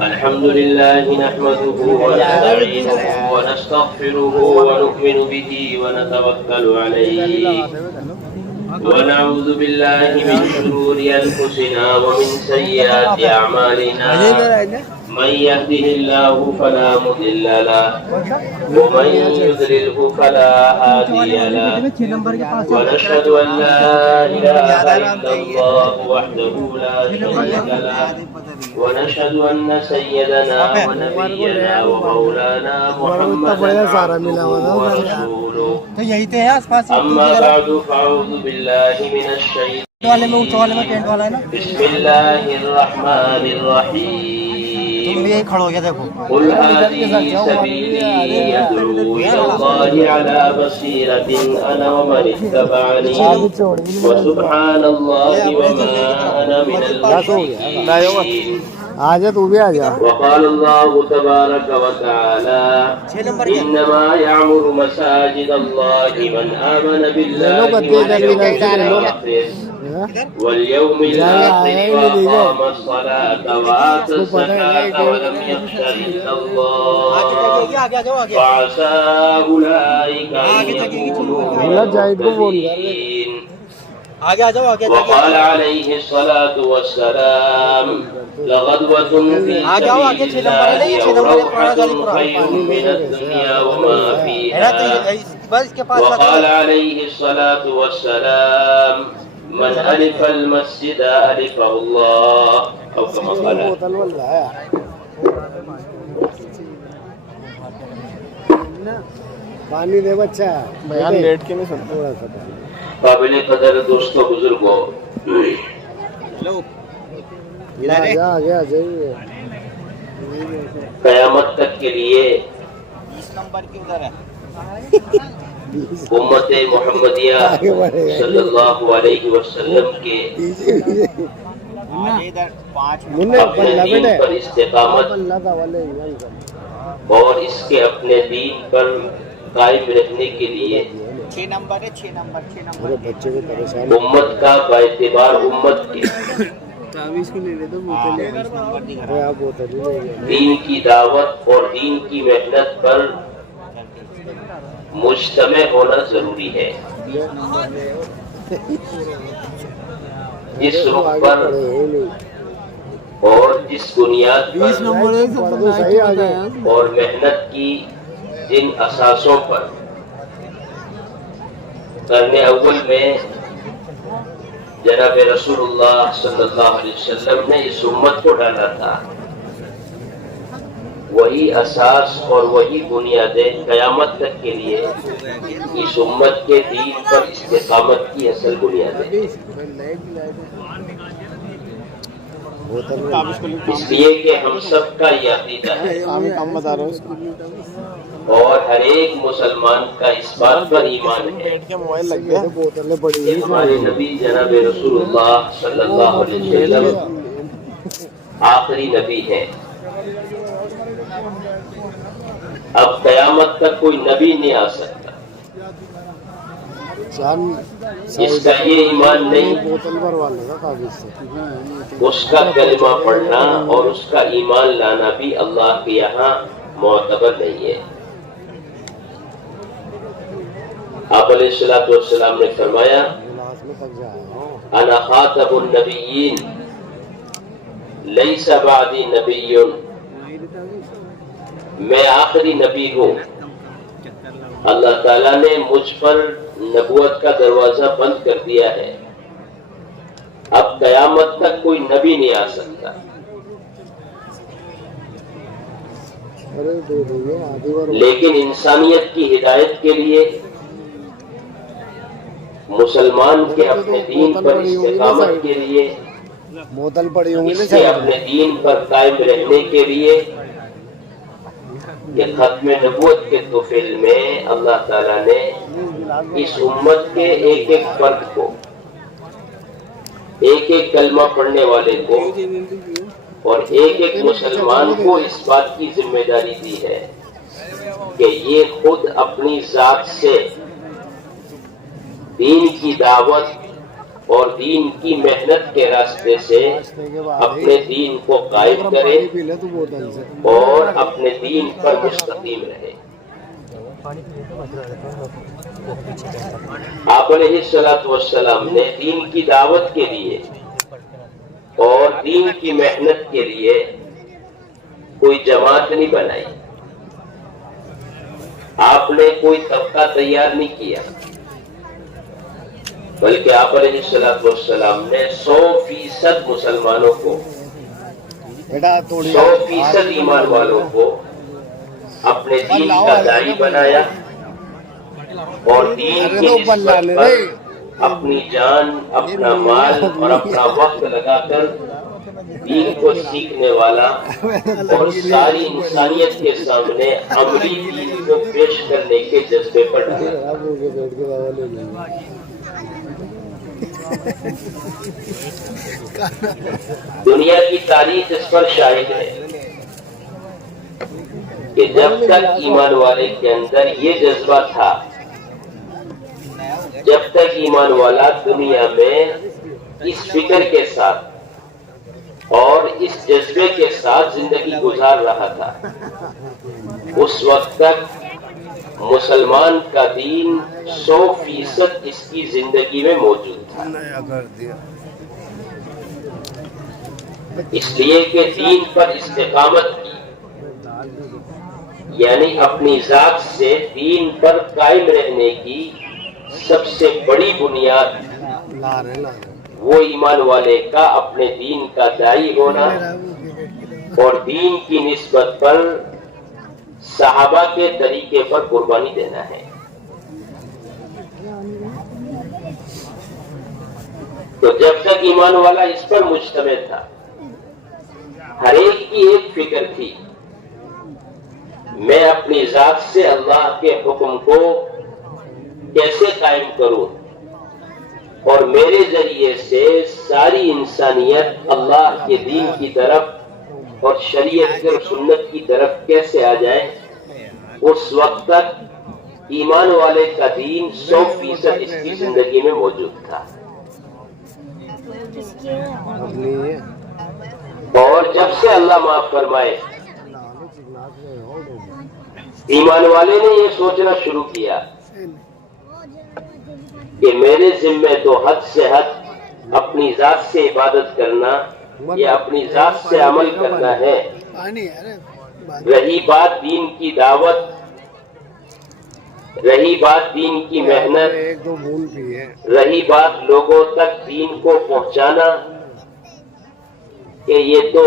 الحمد لله نحمده ونستعينه ونستغفره ونؤمن به ونتوكل عليه ونعوذ بالله من شرور أنفسنا ومن سيئات أعمالنا من يهده الله فلا مضل له ومن يضلله فلا هادي له ونشهد أن لا إله إلا الله وحده لا شريك له ونشهد أن سيدنا ونبينا ومولانا محمدا عبده ورسوله أما بعد فأعوذ بالله من الشيطان بسم الله الرحمن الرحيم قل هذه سبيلي يدعو إلى الله على بصيرة أنا ومن اتبعني وسبحان الله وما أنا من المشركين وقال الله تبارك وتعالى إنما يعمر مساجد الله من آمن بالله واليوم الآخر واليوم الآخر وأقام الصلاة وآتى الزكاة ولم يخش إلا الله فعسى أولئك أن يكونوا من المهتدين وقال عليه الصلاة والسلام لغدوة في سبيل الله أو روحة خير من الدنيا وما فيها وقال عليه الصلاة والسلام من ألف المسجد ألفه الله أو كما قال پانی دے بچہ بیان لیٹ کے نہیں سنتا تھوڑا سا قابل قدر دوستوں بزرگوں قیامت تک کے لیے امت محمدیہ صلی اللہ علیہ وسلم کے اپنے دین پر استقامت اور اس کے اپنے دین پر قائم رہنے کے لیے امت کا باعتبار امت کے دین کی دعوت اور دین کی محنت پر مجتمع ہونا ضروری ہے. جس رخ پر اور جس بنیاد پر اور محنت کی جن اساسوں پر قرن اول میں جناب رسول اللہ صلی اللہ علیہ وسلم نے اس امت کو ڈالا تھا، وہی اساس اور وہی بنیادیں قیامت تک کے لیے اس امت کے دین پر استقامت کی اصل بنیادیں، اس لیے کہ ہم سب کا یہ عقیدہ ہے اور ہر ایک مسلمان کا اس بات پر ایمان ہے کہ ہمارے نبی جناب رسول اللہ صلی اللہ علیہ وسلم آخری نبی ہے. اب قیامت تک کوئی نبی نہیں آ سکتا جس کا یہ ایمان نہیں، اس کا کلمہ پڑھنا اور اس کا ایمان لانا بھی اللہ کے یہاں معتبر نہیں ہے. آپ علیہ السلام نے فرمایا انا خاتم النبیین لیس بعدی نبی، میں آخری نبی ہوں. اللہ تعالیٰ نے مجھ پر نبوت کا دروازہ بند کر دیا ہے، اب قیامت تک کوئی نبی نہیں آ سکتا. لیکن انسانیت کی ہدایت کے لیے، مسلمان کے اپنے دین پر استقامت کے لیے، اس کے اپنے دین پر قائم رہنے کے لیے، کہ ختم نبوت کے طفیل میں اللہ تعالیٰ نے اس امت کے ایک ایک فرد کو، ایک ایک کلمہ پڑھنے والے کو اور ایک ایک مسلمان کو اس بات کی ذمہ داری دی ہے کہ یہ خود اپنی ذات سے دین کی دعوت اور دین کی محنت کے راستے سے اپنے دین کو قائم کرے اور اپنے دین پر مستقیم رہے۔ آپ علیہ الصلوۃ والسلام نے دین کی دعوت کے لیے اور دین کی محنت کے لیے کوئی جماعت نہیں بنائی، آپ نے کوئی طبقہ تیار نہیں کیا، بلکہ آپ علیہ الصلوۃ والسلام نے 100% مسلمانوں کو، 100% ایمان والوں کو اپنے دین کا داعی بنایا اور دین کی نسبت پر اپنی جان، اپنا مال اور اپنا وقت لگا کر دین کو سیکھنے والا اور ساری انسانیت کے سامنے عملی دین کو پیش کرنے کے جذبے پر ڈالا۔ دنیا کی تاریخ اس پر شاہد ہے کہ جب تک ایمان والے کے اندر یہ جذبہ تھا، جب تک ایمان والا دنیا میں اس فکر کے ساتھ اور اس جذبے کے ساتھ زندگی گزار رہا تھا، اس وقت تک مسلمان کا دین 100% اس کی زندگی میں موجود تھا، اس لیے کہ دین پر استقامت کی، یعنی اپنی ذات سے دین پر قائم رہنے کی سب سے بڑی بنیاد وہ ایمان والے کا اپنے دین کا داعی ہونا اور دین کی نسبت پر صحابہ کے طریقے پر قربانی دینا ہے۔ تو جب تک ایمان والا اس پر مجتمع تھا، ہر ایک کی ایک فکر تھی، میں اپنی ذات سے اللہ کے حکم کو کیسے قائم کروں اور میرے ذریعے سے ساری انسانیت اللہ کے دین کی طرف اور شریعت کے اور سنت کی طرف کیسے آ جائے۔ اس وقت تک ایمان والے کا دین 100% اس کی زندگی میں موجود تھا، اور جب سے اللہ معاف فرمائے ایمان والے نے یہ سوچنا شروع کیا کہ میرے ذمے تو حد سے حد اپنی ذات سے عبادت کرنا یا اپنی ذات سے عمل کرنا ہے، رہی بات دین کی دعوت، رہی بات دین کی محنت، رہی بات لوگوں تک دین کو پہنچانا، کہ یہ تو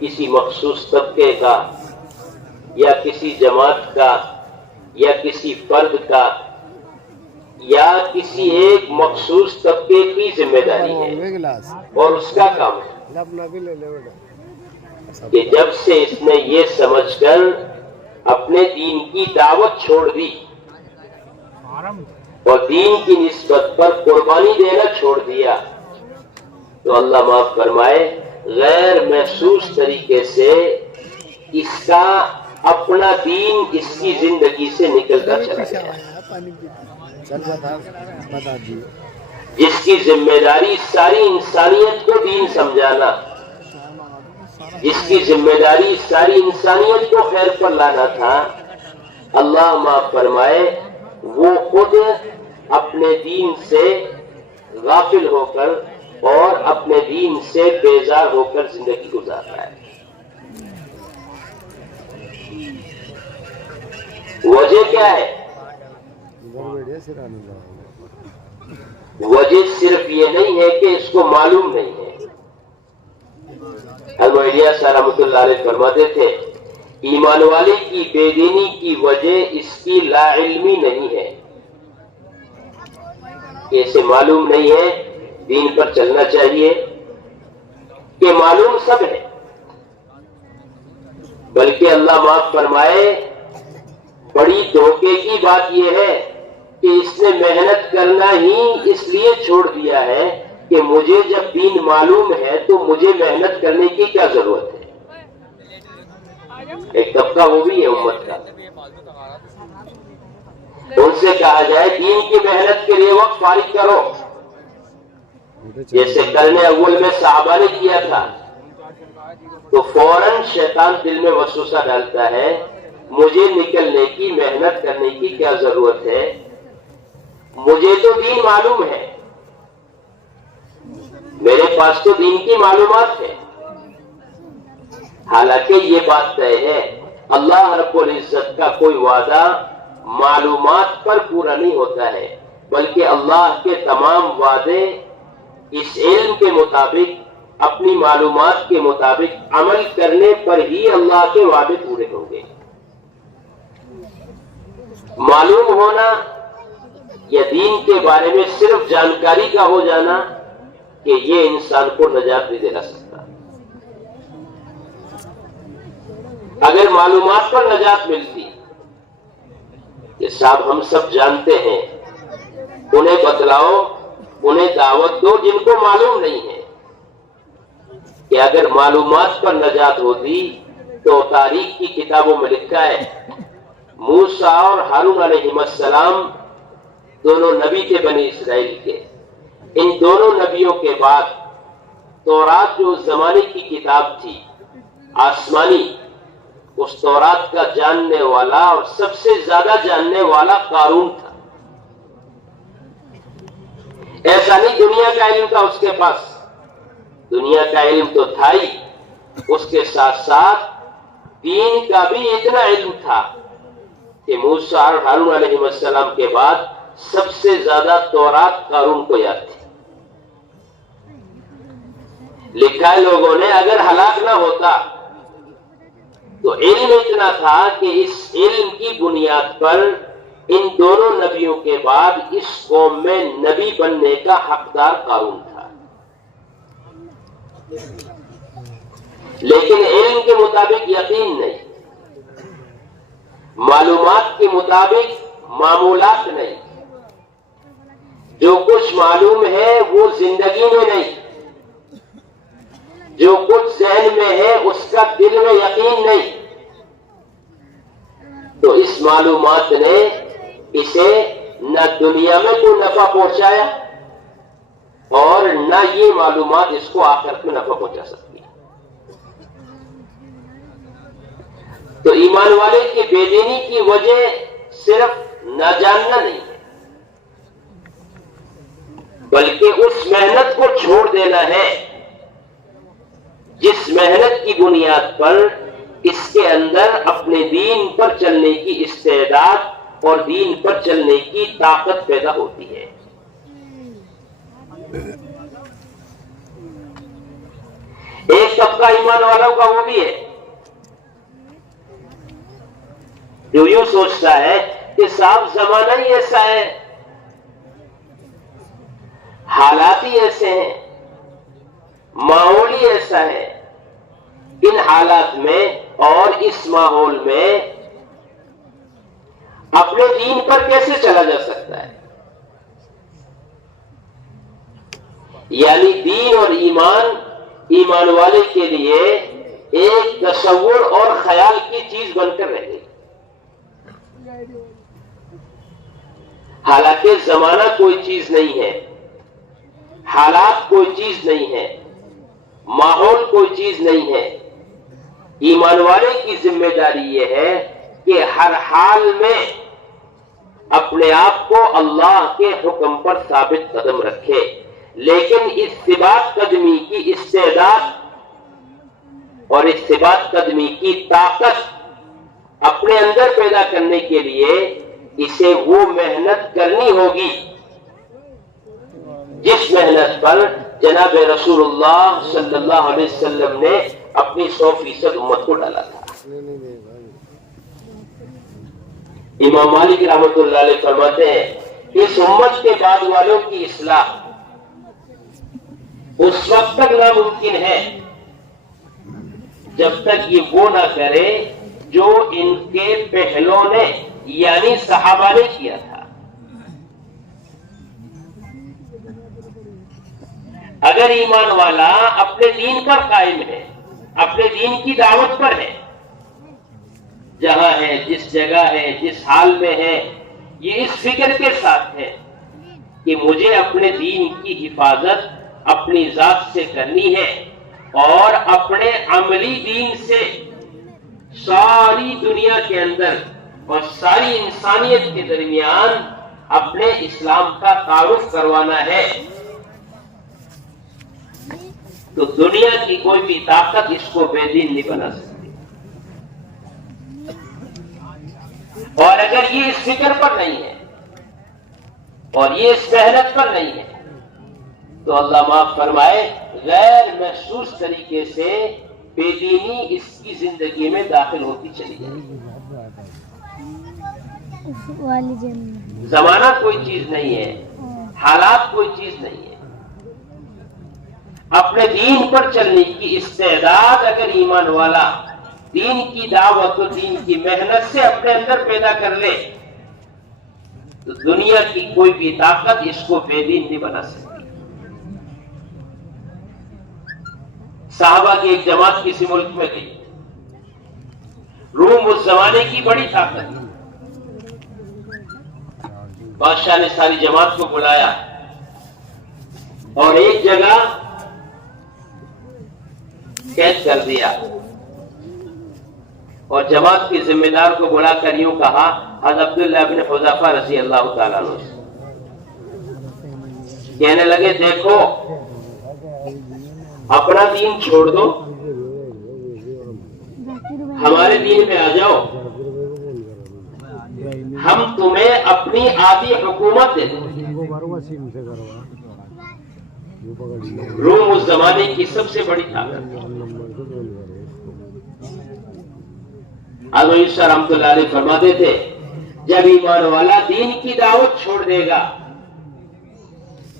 کسی مخصوص طبقے کا یا کسی جماعت کا یا کسی فرد کا یا کسی ایک مخصوص طبقے کی ذمہ داری ہے اور اس کا کام ہے، کہ جب سے اس نے یہ سمجھ کر اپنے دین کی دعوت چھوڑ دی اور دین کی نسبت پر قربانی دینا چھوڑ دیا، تو اللہ معاف فرمائے غیر محسوس طریقے سے اس کا اپنا دین اس کی زندگی سے نکلتا چلا گیا، جس کی ذمہ داری ساری انسانیت کو دین سمجھانا، جس کی ذمہ داری ساری انسانیت کو خیر پر لانا تھا، اللہ معاف فرمائے وہ خود اپنے دین سے غافل ہو کر اور اپنے دین سے بیزار ہو کر زندگی گزار رہا ہے۔ وجہ کیا ہے؟ وجہ صرف یہ نہیں ہے کہ اس کو معلوم نہیں ہے۔ حضرت الیاس رحمۃ اللہ علیہ فرماتے تھے ایمان والے کی بے دینی کی وجہ اس کی لا علمی نہیں ہے کہ اسے معلوم نہیں ہے دین پر چلنا چاہیے، کہ معلوم سب ہے، بلکہ اللہ معاف فرمائے بڑی دھوکے کی بات یہ ہے کہ اس نے محنت کرنا ہی اس لیے چھوڑ دیا ہے کہ مجھے جب دین معلوم ہے تو مجھے محنت کرنے کی کیا ضرورت ہے۔ ایک طبقہ وہ بھی ہے امت کا، ان سے کہا جائے دین کی محنت کے لیے وقت فارغ کرو، جیسے کرنے اول میں صحابہ نے کیا تھا، تو فوراً شیطان دل میں وسوسہ ڈالتا ہے، مجھے نکلنے کی محنت کرنے کی کیا ضرورت ہے، مجھے تو دین معلوم ہے، میرے پاس تو دین کی معلومات ہے۔ حالانکہ یہ بات طے ہے، اللہ رب العزت کا کوئی وعدہ معلومات پر پورا نہیں ہوتا ہے، بلکہ اللہ کے تمام وعدے اس علم کے مطابق، اپنی معلومات کے مطابق عمل کرنے پر ہی اللہ کے وعدے پورے ہوں گے۔ معلوم ہونا یا دین کے بارے میں صرف جانکاری کا ہو جانا کہ یہ انسان کو نجات نہیں دلا سکتا۔ اگر معلومات پر نجات ملتی کہ صاحب ہم سب جانتے ہیں، انہیں بتلاؤ، انہیں دعوت دو جن کو معلوم نہیں ہے، کہ اگر معلومات پر نجات ہوتی تو تاریخ کی کتابوں میں لکھا ہے موسیٰ اور ہارون علیہ السلام دونوں نبی تھے بنی اسرائیل کے، ان دونوں نبیوں کے بعد تورات جو زمانے کی کتاب تھی آسمانی، اس تورات کا جاننے والا اور سب سے زیادہ جاننے والا قارون تھا۔ ایسا نہیں دنیا کا علم تھا اس کے پاس، دنیا کا علم تو تھا ہی، اس کے ساتھ ساتھ دین کا بھی اتنا علم تھا کہ موسیٰ اور ہارون علیہ السلام کے بعد سب سے زیادہ تورات قارون کو یاد تھی۔ لکھا ہے لوگوں نے اگر ہلاک نہ ہوتا تو علم اتنا تھا کہ اس علم کی بنیاد پر ان دونوں نبیوں کے بعد اس قوم میں نبی بننے کا حقدار قارون تھا، لیکن علم کے مطابق یقین نہیں، معلومات کے مطابق معمولات نہیں، جو کچھ معلوم ہے وہ زندگی میں نہیں، جو کچھ ذہن میں ہے اس کا دل میں یقین نہیں۔ تو اس معلومات نے اسے نہ دنیا میں کوئی نفع پہنچایا اور نہ یہ معلومات اس کو آخرت میں نفع پہنچا سکتی۔ تو ایمان والے کی بے دینی کی وجہ صرف نہ جاننا نہیں ہے، بلکہ اس محنت کو چھوڑ دینا ہے جس محنت کی بنیاد پر اس کے اندر اپنے دین پر چلنے کی استعداد اور دین پر چلنے کی طاقت پیدا ہوتی ہے۔ ایک طبقہ ایمان والوں کا وہ بھی ہے جو یوں سوچتا ہے کہ صاحب زمانہ ہی ایسا ہے، حالات ہی ایسے ہیں، ماحول ہی ایسا ہے، ان حالات میں اور اس ماحول میں اپنے دین پر کیسے چلا جا سکتا ہے؟ یعنی دین اور ایمان والے کے لیے ایک تصور اور خیال کی چیز بن کر رہ گئی، حالانکہ زمانہ کوئی چیز نہیں ہے، حالات کوئی چیز نہیں ہے، ماحول کوئی چیز نہیں ہے۔ ایمان والے کی ذمہ داری یہ ہے کہ ہر حال میں اپنے آپ کو اللہ کے حکم پر ثابت قدم رکھے، لیکن اس ثبات قدمی کی استعداد اور اس ثبات قدمی کی طاقت اپنے اندر پیدا کرنے کے لیے اسے وہ محنت کرنی ہوگی جس محنت پر جناب رسول اللہ صلی اللہ علیہ وسلم نے اپنی 100% امت کو ڈالا تھا۔ امام مالک رحمۃ اللہ علیہ فرماتے ہیں اس امت کے بعد والوں کی اصلاح اس وقت تک ناممکن ہے جب تک یہ وہ نہ کرے جو ان کے پہلوں نے یعنی صحابہ نے کیا تھا۔ اگر ایمان والا اپنے دین پر قائم ہے، اپنے دین کی دعوت پر ہے، جہاں ہے، جس جگہ ہے، جس حال میں ہے، یہ اس فکر کے ساتھ ہے کہ مجھے اپنے دین کی حفاظت اپنی ذات سے کرنی ہے اور اپنے عملی دین سے ساری دنیا کے اندر اور ساری انسانیت کے درمیان اپنے اسلام کا تعارف کروانا ہے، تو دنیا کی کوئی بھی طاقت اس کو بے دین نہیں بنا سکتی۔ اور اگر یہ اس فکر پر نہیں ہے اور یہ اس محنت پر نہیں ہے تو اللہ معاف فرمائے غیر محسوس طریقے سے بے دینی اس کی زندگی میں داخل ہوتی چلی جائے گی۔ زمانہ کوئی چیز نہیں ہے، حالات کوئی چیز نہیں ہے، اپنے دین پر چلنے کی استعداد اگر ایمان والا دین کی دعوت و دین کی محنت سے اپنے اندر پیدا کر لے تو دنیا کی کوئی بھی طاقت اس کو بے دین نہیں بنا سکتی۔ صحابہ کی ایک جماعت کسی ملک میں گئی، روم اس زمانے کی بڑی طاقت تھی، بادشاہ نے ساری جماعت کو بلایا اور ایک جگہ قید کر دیا اور جماعت کے ذمہ دار کو بلا کر یوں کہا، حضرت عبداللہ بن حذیفہ رضی اللہ تعالیٰ عنہ سے کہنے لگے دیکھو اپنا دین چھوڑ دو، ہمارے دین میں آ جاؤ، ہم تمہیں اپنی آدھی حکومت دے دیں۔ روم اس زمانے کی سب سے بڑی طاقت، حضرت عیسیٰ رحمۃ اللہ علیہ فرماتے تھے جب ایمان والا دین کی دعوت چھوڑ دے گا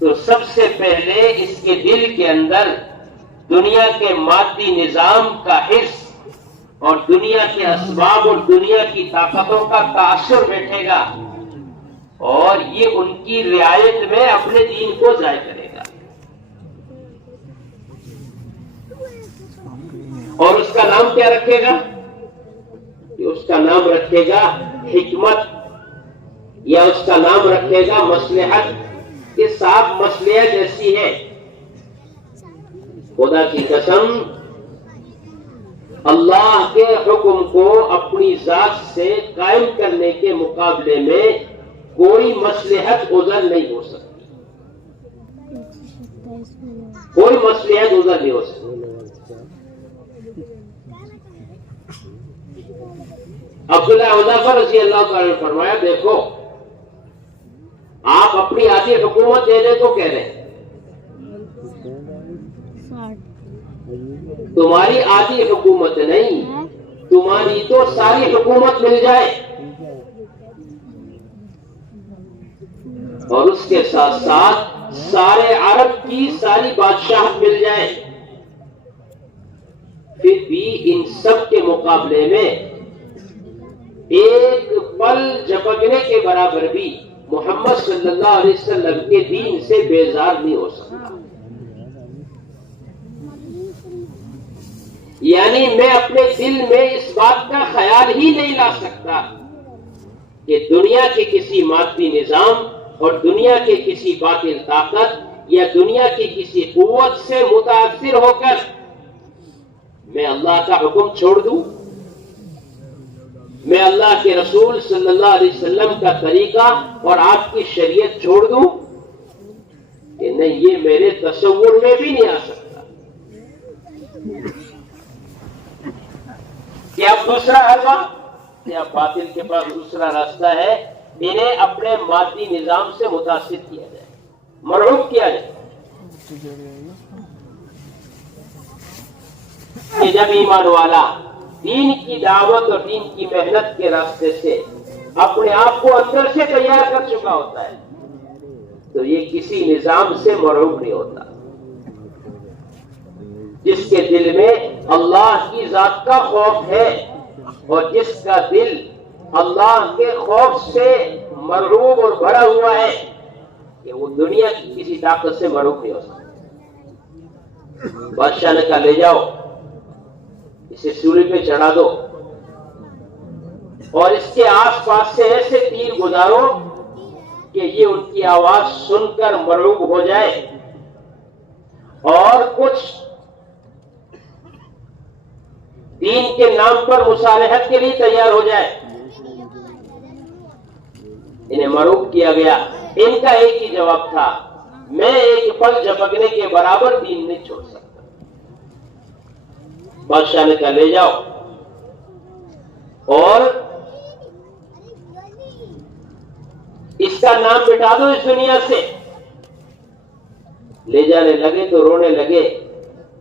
تو سب سے پہلے اس کے دل کے اندر دنیا کے مادی نظام کا حرص اور دنیا کے اسباب اور دنیا کی طاقتوں کا تاثر بیٹھے گا اور یہ ان کی رعایت میں اپنے دین کو ضائع کرے گا، اور اس کا نام کیا رکھے گا؟ اس کا نام رکھے گا حکمت، یا اس کا نام رکھے گا مصلحت۔ یہ صاف مصلحت ایسی ہے، خدا کی قسم اللہ کے حکم کو اپنی ذات سے قائم کرنے کے مقابلے میں کوئی مصلحت عذر نہیں ہو سکتی، کوئی مصلحت عذر نہیں ہو سکتی۔ عبداللہ حذیفہ رضی اللہ تعالیٰ نے فرمایا دیکھو آپ اپنی آدھی حکومت دینے کو کہہ رہے ہیں، تمہاری آدھی حکومت نہیں، تمہاری تو ساری حکومت مل جائے اور اس کے ساتھ ساتھ سارے عرب کی ساری بادشاہت مل جائے، پھر بھی ان سب کے مقابلے میں ایک پل جھپکنے کے برابر بھی محمد صلی اللہ علیہ وسلم کے دین سے بیزار نہیں ہو سکتا۔ یعنی میں اپنے دل میں اس بات کا خیال ہی نہیں لا سکتا کہ دنیا کے کسی مادی نظام اور دنیا کے کسی باطل طاقت یا دنیا کی کسی قوت سے متاثر ہو کر میں اللہ کا حکم چھوڑ دوں، میں اللہ کے رسول صلی اللہ علیہ وسلم کا طریقہ اور آپ کی شریعت چھوڑ دوں، کہ نہیں، یہ میرے تصور میں بھی نہیں آ سکتا۔ کیا دوسرا حلوہ یا باطل کے پاس دوسرا راستہ ہے؟ انہیں اپنے مادی نظام سے متاثر کیا جائے، مرعوب کیا جائے کہ جب ایمان والا دین کی دعوت اور دین کی محنت کے راستے سے اپنے آپ کو اندر سے تیار کر چکا ہوتا ہے تو یہ کسی نظام سے مرعوب نہیں ہوتا۔ جس کے دل میں اللہ کی ذات کا خوف ہے اور جس کا دل اللہ کے خوف سے مرعوب اور بھرا ہوا ہے کہ وہ دنیا کی کسی طاقت سے مرعوب نہیں ہو سکتا۔ بادشاہ نے کہا لے جاؤ، اسے سولی پہ چڑھا دو اور اس کے آس پاس سے ایسے تیر گزارو کہ یہ ان کی آواز سن کر مرعوب ہو جائے اور کچھ دین کے نام پر مصالحت کے لیے تیار ہو جائے، انہیں معروف کیا گیا۔ ان کا ایک ہی جواب تھا، میں ایک پل جھپکنے کے برابر دین نہیں چھوڑ سکتا۔ بادشاہ نے کہا لے جاؤ اور اس کا نام مٹا دو اس دنیا سے۔ لے جانے لگے تو رونے لگے۔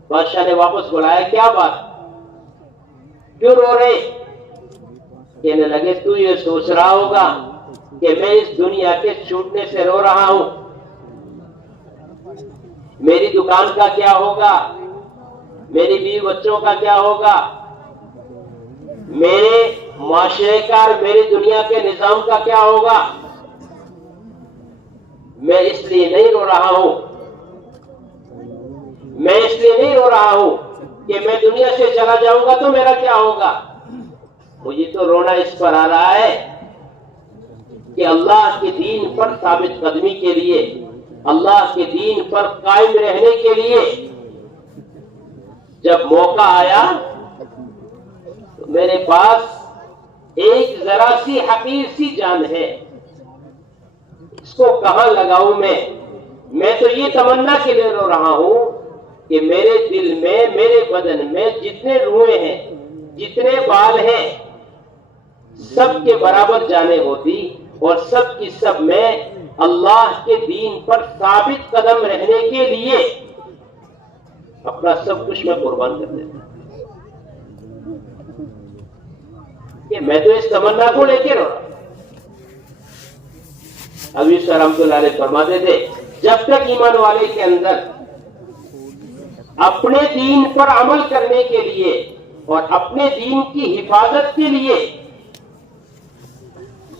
بادشاہ نے واپس بلایا، کیا بات، کیوں رو رہے؟ کہنے لگے تو یہ سوچ رہا ہوگا کہ میں اس دنیا کے چھوٹنے سے رو رہا ہوں، میری دکان کا کیا ہوگا، میری بیوی بچوں کا کیا ہوگا، میرے معاشرے کا اور میری دنیا کے نظام کا کیا ہوگا۔ میں اس لیے نہیں رو رہا ہوں، میں اس لیے نہیں رو رہا ہوں کہ میں دنیا سے چلا جاؤں گا تو میرا کیا ہوگا۔ مجھے تو رونا اس پر آ رہا ہے کہ اللہ کے دین پر ثابت قدمی کے لیے، اللہ کے دین پر قائم رہنے کے لیے جب موقع آیا تو میرے پاس ایک ذرا سی حقیر سی جان ہے، اس کو کہاں لگاؤں میں تو یہ تمنا کے لیے رو رہا ہوں کہ میرے دل میں، میرے بدن میں جتنے روئیں ہیں، جتنے بال ہیں، سب کے برابر جانیں ہوتی اور سب کی سب میں اللہ کے دین پر ثابت قدم رہنے کے لیے اپنا سب کچھ میں قربان کر دیتا۔ کہ میں تو اس تمنا کو لے کے رو رہا۔ ابھی سر رحمۃ اللہ علیہ فرماتے تھے جب تک ایمان والے کے اندر اپنے دین پر عمل کرنے کے لیے اور اپنے دین کی حفاظت کے لیے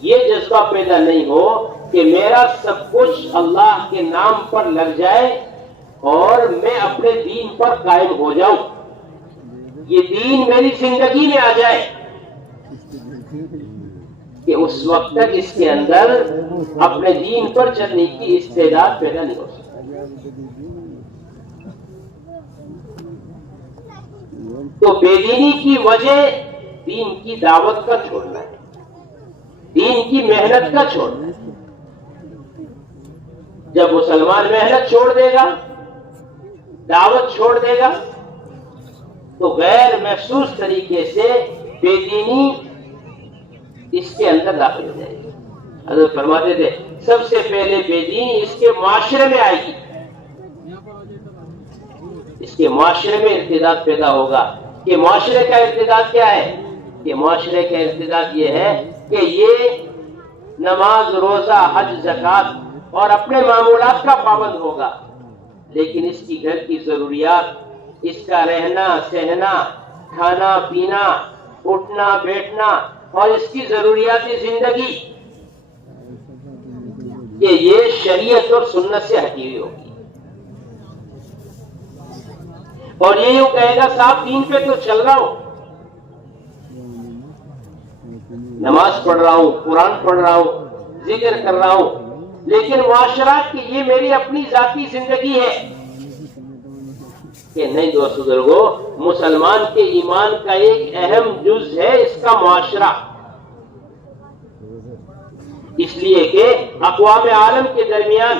یہ جذبہ پیدا نہیں ہو کہ میرا سب کچھ اللہ کے نام پر لگ جائے اور میں اپنے دین پر قائم ہو جاؤں، یہ دین میری زندگی میں آ جائے، کہ اس وقت تک اس کے اندر اپنے دین پر چلنے کی استعداد پیدا نہیں ہو سکتی۔ تو بے دینی کی وجہ دین کی دعوت کا چھوڑنا ہے، دین کی محنت کا چھوڑنا ہے۔ جب مسلمان محنت چھوڑ دے گا، دعوت چھوڑ دے گا، تو غیر محسوس طریقے سے بے دینی اس کے اندر داخل ہو جائے گی۔ حضرت فرماتے تھے سب سے پہلے بے دینی اس کے معاشرے میں آئے گی، اس کے معاشرے میں ارتداد پیدا ہوگا۔ کہ معاشرے کا ارتداد کیا ہے؟ کہ معاشرے کا ارتداد یہ ہے کہ یہ نماز، روزہ، حج، زکوٰۃ اور اپنے معمولات کا پابند ہوگا، لیکن اس کی گھر کی ضروریات، اس کا رہنا سہنا، کھانا پینا، اٹھنا بیٹھنا اور اس کی ضروریاتی زندگی، کہ یہ شریعت اور سنت سے ہٹی ہوئی ہوگی۔ اور یہ یوں کہے گا صاحب دین پہ تو چل رہا ہوں، نماز پڑھ رہا ہوں، قرآن پڑھ رہا ہوں، ذکر کر رہا ہوں، لیکن معاشرات کی یہ میری اپنی ذاتی زندگی ہے۔ کہ نہیں دوست بزرگو، مسلمان کے ایمان کا ایک اہم جز ہے اس کا معاشرہ، اس لیے کہ اقوام عالم کے درمیان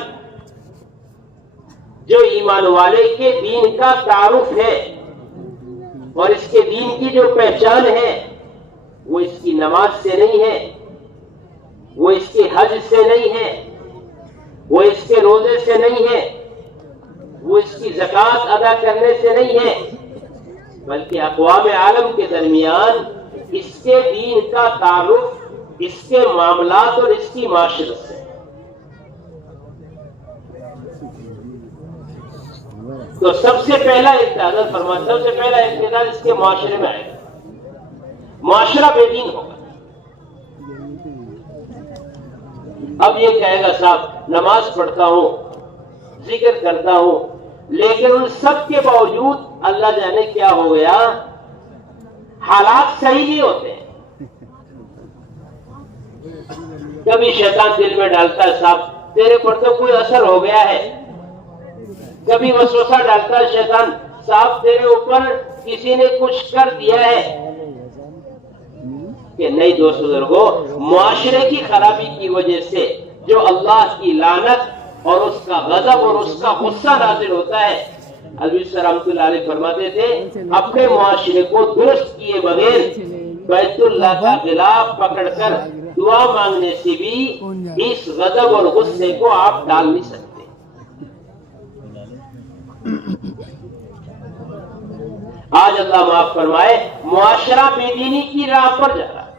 جو ایمان والے کے دین کا تعارف ہے اور اس کے دین کی جو پہچان ہے وہ اس کی نماز سے نہیں ہے، وہ اس کے حج سے نہیں ہے، وہ اس کے روزے سے نہیں ہے، وہ اس کی زکوٰۃ ادا کرنے سے نہیں ہے، بلکہ اقوام عالم کے درمیان اس کے دین کا تعارف اس کے معاملات اور اس کی معاشرت سے۔ تو سب سے پہلا ارتداد فرمان، سب سے پہلا ارتداد اس کے معاشرے میں آئے گا، معاشرہ بے دین ہوگا۔ اب یہ کہے گا صاحب نماز پڑھتا ہوں، ذکر کرتا ہوں، لیکن ان سب کے باوجود اللہ جانے کیا ہو گیا، حالات صحیح نہیں ہوتے۔ کبھی شیطان دل میں ڈالتا ہے صاحب تیرے پر تو کوئی اثر ہو گیا ہے، کبھی وسوسہ ڈالتا ہے شیطان، صاحب تیرے اوپر کسی نے کچھ کر دیا ہے کہ نہیں دوست بزرگوں، معاشرے کی خرابی کی وجہ سے جو اللہ کی لعنت اور اس کا غضب اور اس کا غصہ نازل ہوتا ہے، حضرت رحمۃ اللہ علیہ فرماتے تھے اپنے معاشرے کو درست کیے بغیر بیت اللہ کا غلاف پکڑ کر دعا مانگنے سے بھی اس غضب اور غصے کو آپ ڈال نہیں سکتے۔ آج اللہ معاف فرمائے معاشرہ بے دینی کی راہ پر جا رہا ہے۔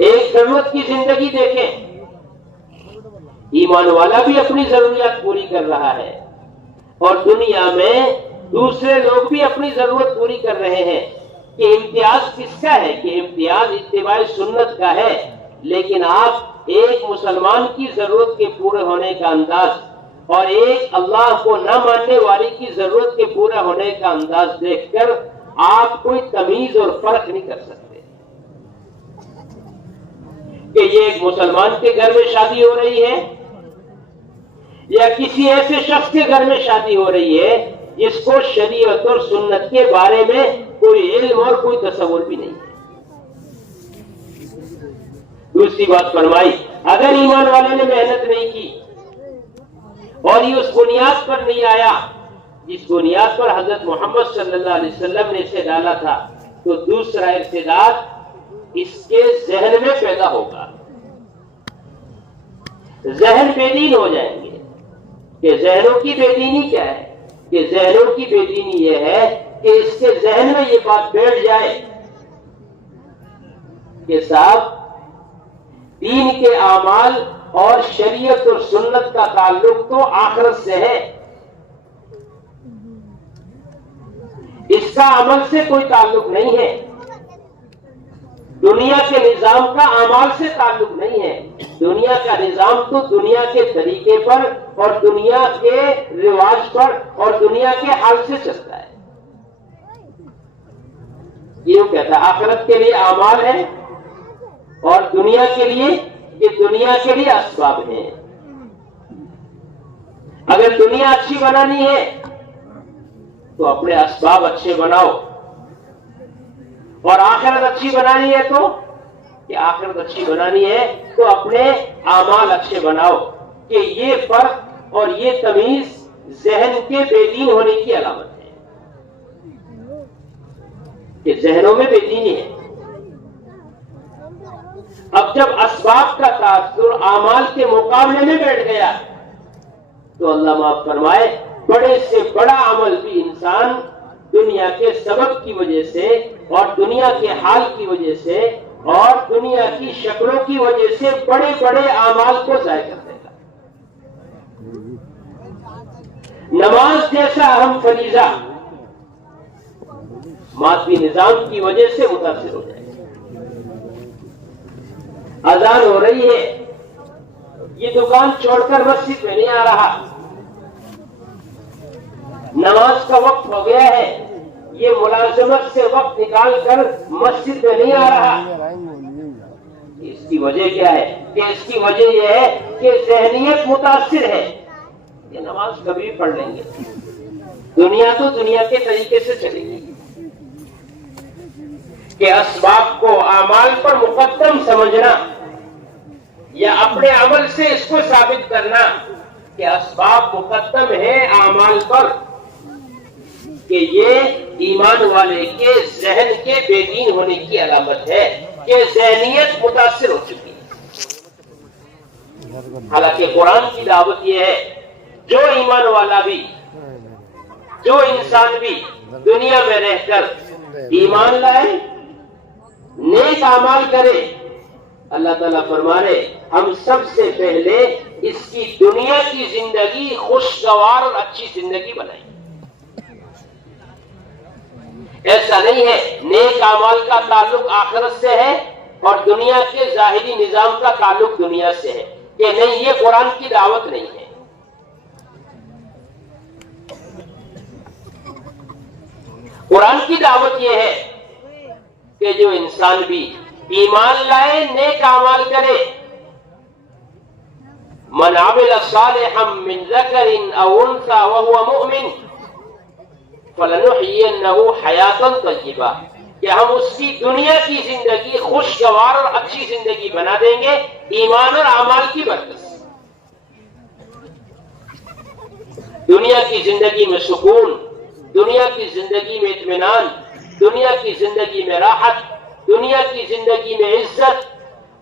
ایک ضرورت کی زندگی دیکھیں، ایمان والا بھی اپنی ضروریات پوری کر رہا ہے اور دنیا میں دوسرے لوگ بھی اپنی ضرورت پوری کر رہے ہیں کہ امتیاز کس کا ہے؟ کہ امتیاز اتباع سنت کا ہے، لیکن آپ ایک مسلمان کی ضرورت کے پورے ہونے کا انداز اور ایک اللہ کو نہ ماننے والی کی ضرورت کے پورا ہونے کا انداز دیکھ کر آپ کوئی تمیز اور فرق نہیں کر سکتے کہ یہ ایک مسلمان کے گھر میں شادی ہو رہی ہے یا کسی ایسے شخص کے گھر میں شادی ہو رہی ہے جس کو شریعت اور سنت کے بارے میں کوئی علم اور کوئی تصور بھی نہیں ہے۔ دوسری بات فرمائی، اگر ایمان والے نے محنت نہیں کی اور یہ اس بنیاد پر نہیں آیا جس بنیاد پر حضرت محمد صلی اللہ علیہ وسلم نے اسے ڈالا تھا، تو دوسرا ارتداد اس کے ذہن میں پیدا ہوگا، ذہن بے دین ہو جائیں گے۔ کہ ذہنوں کی بے دینی کیا ہے؟ کہ ذہنوں کی بے دینی یہ ہے کہ اس کے ذہن میں یہ بات بیٹھ جائے کہ صاحب دین کے اعمال اور شریعت اور سنت کا تعلق تو آخرت سے ہے، اس کا عمل سے کوئی تعلق نہیں ہے، دنیا کے نظام کا اعمال سے تعلق نہیں ہے۔ دنیا کا نظام تو دنیا کے طریقے پر اور دنیا کے رواج پر اور دنیا کے حال سے چلتا ہے۔ یہ کہتا ہے آخرت کے لیے اعمال ہے اور دنیا کے لیے یہ دنیا کے لیے اسباب ہیں۔ اگر دنیا اچھی بنانی ہے تو اپنے اسباب اچھے بناؤ، اور آخرت اچھی بنانی ہے تو کہ آخرت اچھی بنانی ہے تو اپنے اعمال اچھے بناؤ۔ کہ یہ فرق اور یہ تمیز ذہن کے بے دین ہونے کی علامت ہے کہ ذہنوں میں بے دینی ہے۔ اب جب اسباب کا تاثر اعمال کے مقابلے میں بیٹھ گیا تو اللہ معاف فرمائے بڑے سے بڑا عمل بھی انسان دنیا کے سبب کی وجہ سے اور دنیا کے حال کی وجہ سے اور دنیا کی شکلوں کی وجہ سے بڑے بڑے اعمال کو ضائع کر دے گا۔ نماز جیسا اہم فریضہ مادی نظام کی وجہ سے متاثر ہو جائے گا۔ اذان ہو رہی ہے، یہ دکان چھوڑ کر مسجد میں نہیں آ رہا، نماز کا وقت ہو گیا ہے، یہ ملازمت سے وقت نکال کر مسجد میں نہیں آ رہا۔ اس کی وجہ کیا ہے؟ کہ اس کی وجہ یہ ہے کہ ذہنیت متاثر ہے۔ یہ نماز کبھی پڑھ لیں گے، دنیا تو دنیا کے طریقے سے چلے گی۔ کہ اسباب کو اعمال پر مقدم سمجھنا یا اپنے عمل سے اس کو ثابت کرنا کہ اسباب مقدم ہے اعمال پر، کہ یہ ایمان والے کے ذہن کے بے دین ہونے کی علامت ہے کہ ذہنیت متاثر ہو چکی ہے۔ حالانکہ قرآن کی دعوت یہ ہے جو ایمان والا بھی، جو انسان بھی دنیا میں رہ کر ایمان لائے، نیک اعمال کرے، اللہ تعالیٰ فرما رہے ہم سب سے پہلے اس کی دنیا کی زندگی خوشگوار اور اچھی زندگی بنائیں۔ ایسا نہیں ہے نیک اعمال کا تعلق آخرت سے ہے اور دنیا کے ظاہری نظام کا تعلق دنیا سے ہے، کہ نہیں، یہ قرآن کی دعوت نہیں ہے۔ قرآن کی دعوت یہ ہے کہ جو انسان بھی ایمان لائے، نیک اعمال کرے، من عمل صالحا من ذکر او انثى وهو مؤمن فلنحيينه حیاتا طیبہ، کہ ہم اس کی دنیا کی زندگی خوشگوار اور اچھی زندگی بنا دیں گے ایمان اور اعمال کی برکت سے۔ دنیا کی زندگی میں سکون، دنیا کی زندگی میں اطمینان، دنیا کی زندگی میں راحت، دنیا کی زندگی میں عزت،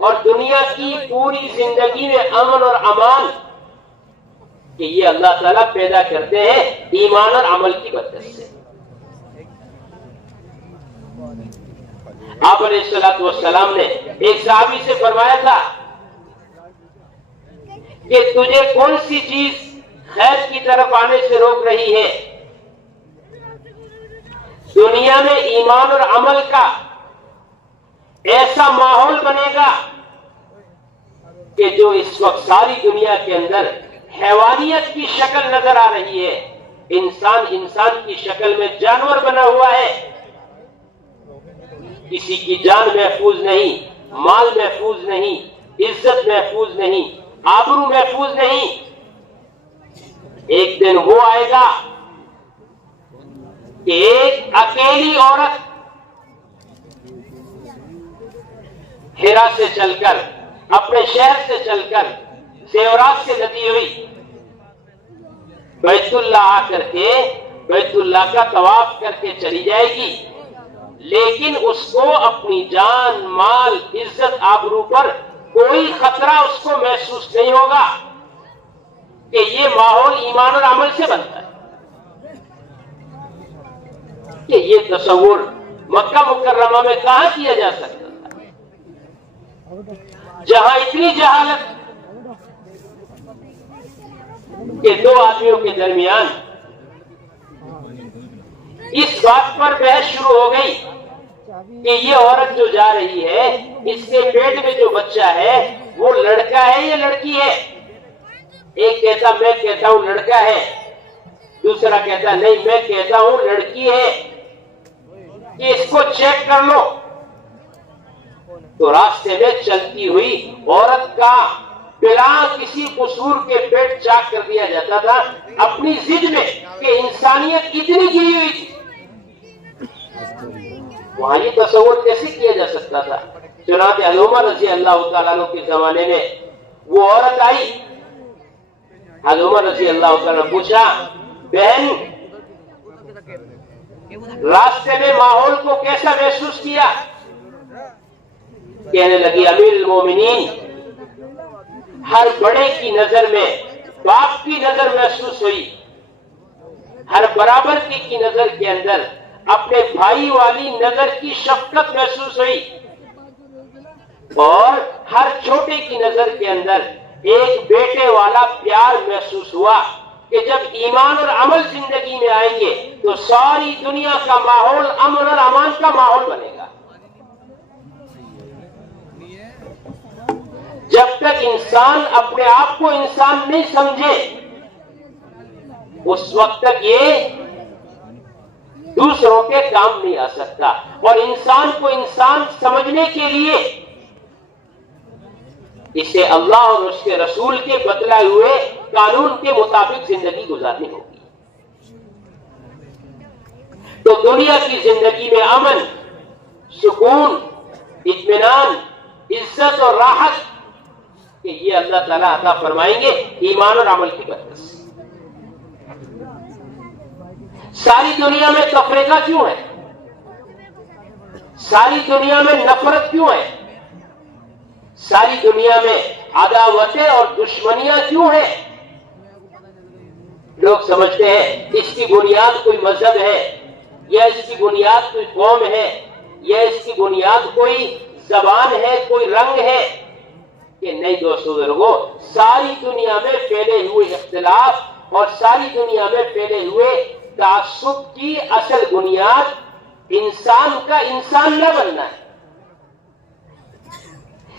اور دنیا کی پوری زندگی میں امن اور امان، کہ یہ اللہ تعالیٰ پیدا کرتے ہیں ایمان اور عمل کی برکت سے۔ آپ علیہ السلام نے ایک صحابی سے فرمایا تھا کہ تجھے کون سی چیز خیر کی طرف آنے سے روک رہی ہے؟ دنیا میں ایمان اور عمل کا ایسا ماحول بنے گا کہ جو اس وقت ساری دنیا کے اندر حیوانیت کی شکل نظر آ رہی ہے، انسان کی شکل میں جانور بنا ہوا ہے، کسی کی جان محفوظ نہیں، مال محفوظ نہیں، عزت محفوظ نہیں، آبرو محفوظ نہیں۔ ایک دن وہ آئے گا کہ ایک اکیلی عورت ہیرا سے چل کر، اپنے شہر سے چل کر، زیورات سے لدی ہوئی بیت اللہ آ کر کے بیت اللہ کا طواف کر کے چلی جائے گی، لیکن اس کو اپنی جان، مال، عزت، آبرو پر کوئی خطرہ اس کو محسوس نہیں ہوگا، کہ یہ ماحول ایمان اور عمل سے بنتا ہے۔ کہ یہ تصور مکہ مکرمہ میں کہاں کیا جا سکتا تھا، جہاں اتنی جہالت کہ دو آدمیوں کے درمیان اس بات پر بحث شروع ہو گئی کہ یہ عورت جو جا رہی ہے اس کے پیٹ میں جو بچہ ہے وہ لڑکا ہے یا لڑکی ہے؟ ایک کہتا میں کہتا ہوں لڑکا ہے، دوسرا کہتا نہیں میں کہتا ہوں لڑکی ہے، کہ اس کو چیک کر لو۔ تو راستے میں چلتی ہوئی عورت کا بلا کسی قصور کے پیٹ چاک کر دیا جاتا تھا اپنی ضد میں کہ انسانیت اتنی گری ہوئی تھی۔ وہاں یہ تصور کیسے کیا جا سکتا تھا؟ چنانچہ حضرت عمر رضی اللہ تعالیٰ عنہ کے زمانے میں وہ عورت آئی، حضرت عمر رضی اللہ تعالیٰ نے پوچھا بہن راستے میں ماحول کو کیسا محسوس کیا؟ کہنے لگی امیر المومنین، ہر بڑے کی نظر میں باپ کی نظر محسوس ہوئی، ہر برابر کی نظر کے اندر اپنے بھائی والی نظر کی شفقت محسوس ہوئی، اور ہر چھوٹے کی نظر کے اندر ایک بیٹے والا پیار محسوس ہوا کہ جب ایمان اور عمل زندگی میں آئیں گے تو ساری دنیا کا ماحول امن اور امان کا ماحول بنے گا۔ جب تک انسان اپنے آپ کو انسان نہیں سمجھے اس وقت تک یہ دوسروں کے کام نہیں آ سکتا، اور انسان کو انسان سمجھنے کے لیے اسے اللہ اور اس کے رسول کے بتلائے ہوئے قانون کے مطابق زندگی گزارنی ہوگی۔ تو دنیا کی زندگی میں امن، سکون، اطمینان، عزت اور راحت کہ یہ اللہ تعالیٰ عطا فرمائیں گے ایمان اور عمل کی برکت سے۔ ساری دنیا میں تفریقہ کیوں ہے؟ ساری دنیا میں نفرت کیوں ہے؟ ساری دنیا میں عداوتیں اور دشمنیاں کیوں ہیں؟ لوگ سمجھتے ہیں اس کی بنیاد کوئی مذہب ہے، یا اس کی بنیاد کوئی قوم ہے، یا اس کی بنیاد کوئی زبان ہے، کوئی رنگ ہے، کہ نہیں دوستو بزرگو، ساری دنیا میں پھیلے ہوئے اختلاف اور ساری دنیا میں پھیلے ہوئے تعصب کی اصل بنیاد انسان کا انسان نہ بننا ہے،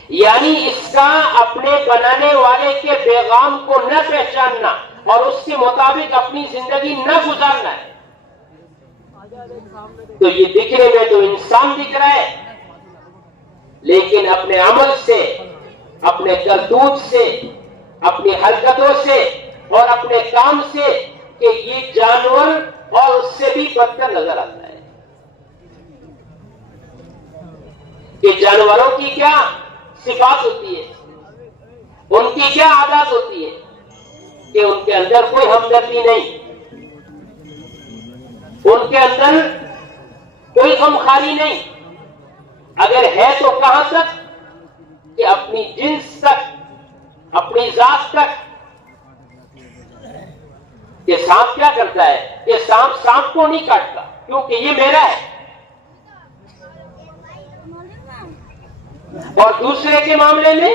یعنی اس کا اپنے بنانے والے کے پیغام کو نہ پہچاننا اور اس کے مطابق اپنی زندگی نہ گزارنا ہے۔ تو یہ دکھنے میں تو انسان دکھ رہا ہے، لیکن اپنے عمل سے، اپنے کرتوت سے، اپنی حرکتوں سے اور اپنے کام سے کہ یہ جانور اور اس سے بھی بدتر نظر آتا ہے. کہ جانوروں کی کیا صفات ہوتی ہے, ان کی کیا عادات ہوتی ہے کہ ان کے اندر کوئی ہمدردی نہیں, ان کے اندر کوئی غمخواری نہیں. اگر ہے تو کہاں تک کہ اپنی جنس تک, اپنی ذات تک. کہ سانپ کیا کرتا ہے کہ سانپ کو نہیں کاٹتا کیونکہ یہ میرا ہے, اور دوسرے کے معاملے میں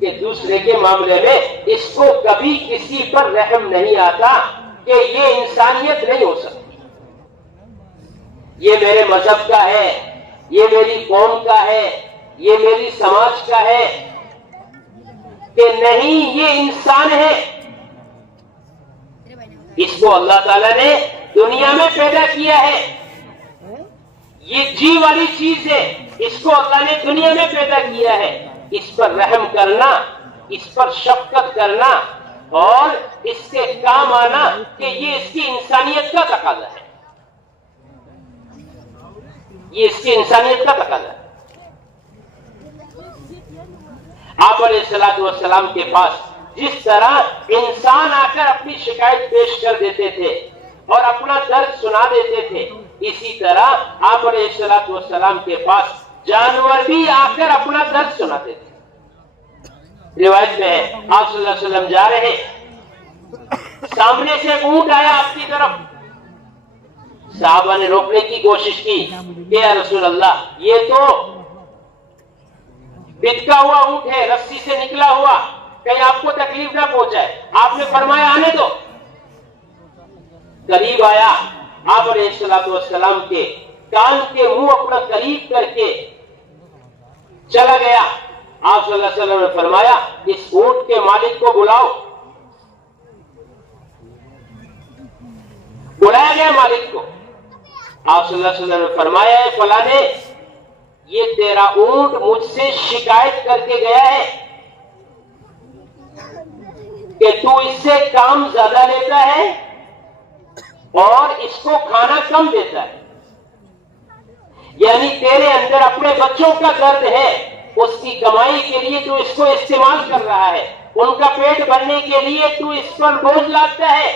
کہ دوسرے کے معاملے میں اس کو کبھی کسی پر رحم نہیں آتا کہ یہ انسانیت نہیں ہو سکتی. یہ میرے مذہب کا ہے, یہ میری قوم کا ہے, یہ میری سماج کا ہے, کہ نہیں یہ انسان ہے. اس کو اللہ تعالیٰ نے دنیا میں پیدا کیا ہے, یہ جی والی چیز ہے, اس کو اللہ نے دنیا میں پیدا کیا ہے. اس پر رحم کرنا, اس پر شفقت کرنا اور اس کے کام آنا کہ یہ اس کی انسانیت کا تقاضا ہے, یہ اس کی انسانیت کا تقاضا ہے. آپ علیہ الصلوۃ والسلام کے پاس جس طرح انسان آ کر اپنی شکایت پیش کر دیتے تھے اور اپنا درد سنا دیتے تھے, اسی طرح آپ علیہ الصلوۃ والسلام کے پاس جانور بھی آ کر اپنا درد سناتے تھے. روایت میں ہے آپ صلی اللہ علیہ وسلم جا رہے ہیں, سامنے سے اونٹ آیا آپ کی طرف, صحابہ نے روکنے کی کوشش کی کہ یا رسول اللہ یہ تو بتکا ہوا اونٹ ہے, رسی سے نکلا ہوا, کہیں آپ کو تکلیف نہ پہنچائے. آپ نے فرمایا آنے دو. قریب آیا, آپ علیہ الصلوۃ والسلام کے کان کے منہ اپنا قریب کر کے چلا گیا. آپ صلی اللہ علیہ وسلم نے فرمایا اس اونٹ کے مالک کو بلاؤ. بلایا گیا مالک کو. آپ صلی اللہ علیہ وسلم نے فرمایا ہے فلانے یہ تیرا اونٹ مجھ سے شکایت کر کے گیا ہے کہ تو اس سے کام زیادہ لیتا ہے اور اس کو کھانا کم دیتا ہے. یعنی تیرے اندر اپنے بچوں کا درد ہے, اس کی کمائی کے لیے تو اس کو استعمال کر رہا ہے, ان کا پیٹ بھرنے کے لیے تو اس پر بوجھ لاتا ہے,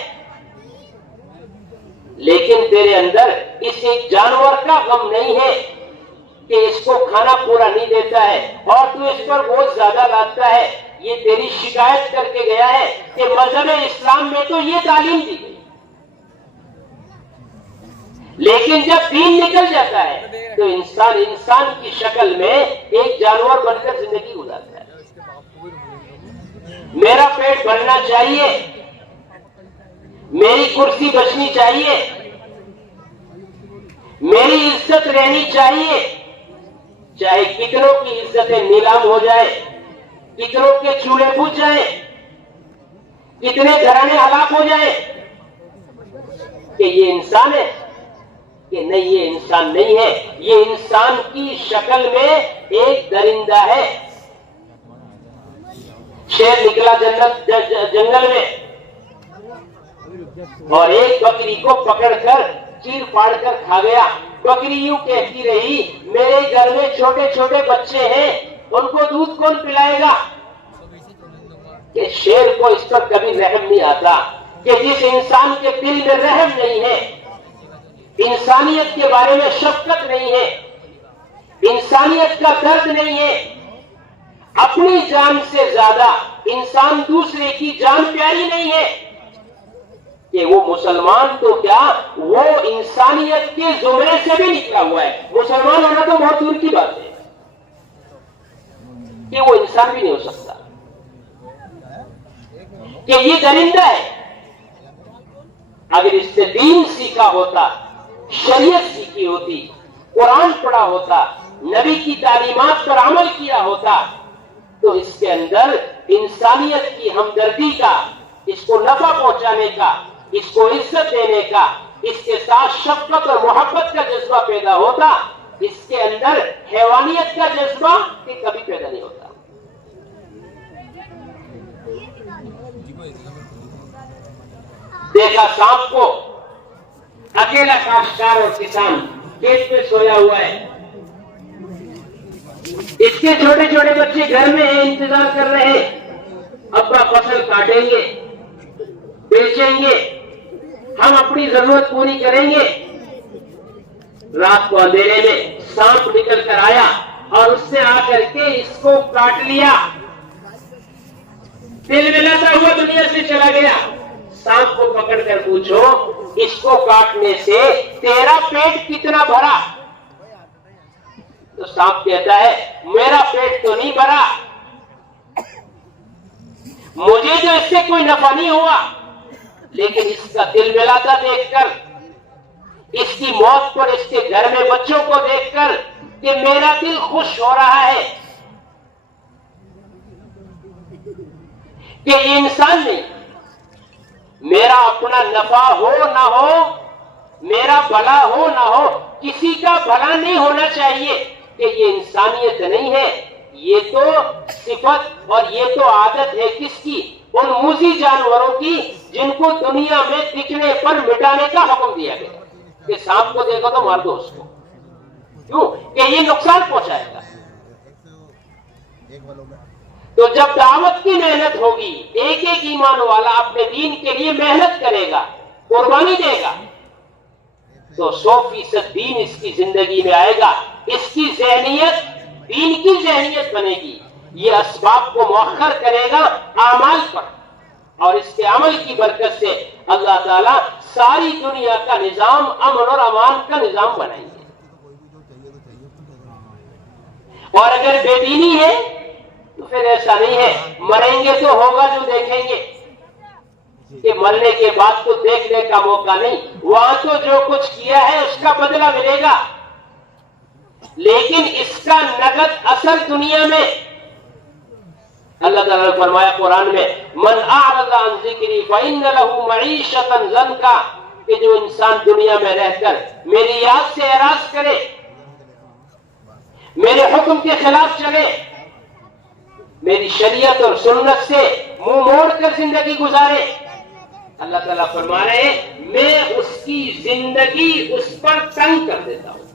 لیکن تیرے اندر اس ایک جانور کا غم نہیں ہے کہ اس کو کھانا پورا نہیں دیتا ہے اور تو اس پر بہت زیادہ لاتا ہے. یہ تیری شکایت کر کے گیا ہے کہ مذہب اسلام میں تو یہ تعلیم دی گئی, لیکن جب دین نکل جاتا ہے تو انسان کی شکل میں ایک جانور بن کر زندگی گزارتا ہے. میرا پیٹ بھرنا چاہیے, میری کرسی بچنی چاہیے, میری عزت رہنی چاہیے, چاہے کتنوں کی عزتیں نیلام ہو جائے, کتنوں کے چولہے بجھ جائیں, کتنے گھرانے ہلاک ہو جائیں, کہ یہ انسان ہے کہ نہیں, یہ انسان نہیں ہے. یہ انسان کی شکل میں ایک درندہ ہے. شیر نکلا جنگل میں اور ایک بکری کو پکڑ کر چیر پاڑ کر کھا گیا. بکری یوں کہتی رہی میرے گھر میں چھوٹے چھوٹے بچے ہیں, ان کو دودھ کون پلائے گا. کہ شیر کو اس پر کبھی رحم نہیں آتا کہ جس انسان کے دل میں رحم نہیں ہے, انسانیت کے بارے میں شفقت نہیں ہے, انسانیت کا درد نہیں ہے, اپنی جان سے زیادہ انسان دوسرے کی جان پیاری نہیں ہے, کہ وہ مسلمان تو کیا وہ انسانیت کے زمرے سے بھی نکلا ہوا ہے. مسلمان ہونا تو بہت دور کی بات ہے کہ وہ انسان بھی نہیں ہو سکتا, کہ یہ درندہ ہے. اگر اس سے دین سیکھا ہوتا, شریعت سیکھی ہوتی, قرآن پڑھا ہوتا, نبی کی تعلیمات پر عمل کیا ہوتا, تو اس کے اندر انسانیت کی ہمدردی کا, اس کو نفع پہنچانے کا, اس کو عزت دینے کا, اس کے ساتھ شفقت اور محبت کا جذبہ پیدا ہوتا. اس کے اندر حیوانیت کا جذبہ کہ کبھی پیدا نہیں ہوتا. دیکھا سانپ کو، اکیلا کاشتکار اور کسان کھیت میں سویا ہوا ہے، اس کے چھوٹے چھوٹے بچے گھر میں ہیں، انتظار کر رہے ہیں، ابا فصل کاٹیں گے، بیچیں گے، ہم اپنی ضرورت پوری کریں گے۔ رات کو اندھیرے میں سانپ نکل کر آیا اور اس نے آ کر کے اس کو کاٹ لیا، دل ملاتا ہوا دنیا سے چلا گیا۔ سانپ کو پکڑ کر پوچھو اس کو کاٹنے سے تیرا پیٹ کتنا بھرا؟ تو سانپ کہتا ہے میرا پیٹ تو نہیں بھرا، مجھے جو اس سے کوئی نفع نہیں ہوا، لیکن اس کا دل ملاتا دیکھ کر، اس کی موت پر اس کے گھر میں بچوں کو دیکھ کر کہ میرا دل خوش ہو رہا ہے کہ یہ انسان نہیں، میرا اپنا نفع ہو نہ ہو، میرا بھلا ہو نہ ہو، کسی کا بھلا نہیں ہونا چاہیے کہ یہ انسانیت نہیں ہے، یہ تو صفت اور یہ تو عادت ہے کس کی؟ ان موذی جانوروں کی جن کو دنیا میں دکھنے پر مٹانے کا حکم دیا گیا کہ سانپ کو دیکھو تو مار دو اس کو، کیوں کہ یہ نقصان پہنچائے گا۔ تو جب دعوت کی محنت ہوگی، ایک ایک ایمان والا اپنے دین کے لیے محنت کرے گا، قربانی دے گا، تو 100% دین اس کی زندگی میں آئے گا، اس کی ذہنیت دین کی ذہنیت بنے گی، یہ اسباب کو مؤخر کرے گا اعمال پر، اور اس کے عمل کی برکت سے اللہ تعالیٰ ساری دنیا کا نظام امن اور امان کا نظام بنائیں گے۔ اور اگر بے دینی ہے تو پھر ایسا نہیں ہے، مریں گے تو ہوگا جو دیکھیں گے، کہ مرنے کے بعد تو دیکھنے کا موقع نہیں، وہاں تو جو کچھ کیا ہے اس کا بدلہ ملے گا، لیکن اس کا نقد اثر دنیا میں۔ اللہ تعالیٰ نے فرمایا قرآن میں من اعرض عن ذکری فإن له معیشة ضنکا، کہ جو انسان دنیا میں رہ کر میری یاد سے اعراض کرے، میرے حکم کے خلاف چلے، میری شریعت اور سنت سے منہ موڑ کر زندگی گزارے، اللہ تعالیٰ فرما رہے ہیں میں اس کی زندگی اس پر تنگ کر دیتا ہوں۔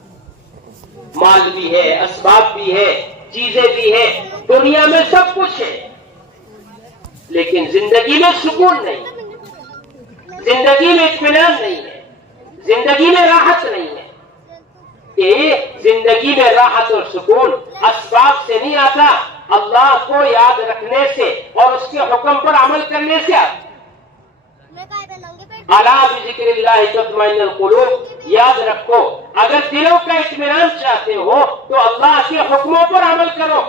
مال بھی ہے، اسباب بھی ہے، چیزیں بھی ہیں، دنیا میں سب کچھ ہے، لیکن زندگی میں سکون نہیں، زندگی میں اطمینان نہیں ہے، زندگی میں راحت نہیں ہے۔ کہ زندگی میں راحت اور سکون اسباب سے نہیں آتا، اللہ کو یاد رکھنے سے اور اس کے حکم پر عمل کرنے سے آتا۔ الا بذکر اللہ تطمئن القلوب، یاد رکھو اگر دلوں کا اطمینان چاہتے ہو تو اللہ کے حکموں پر عمل کرو،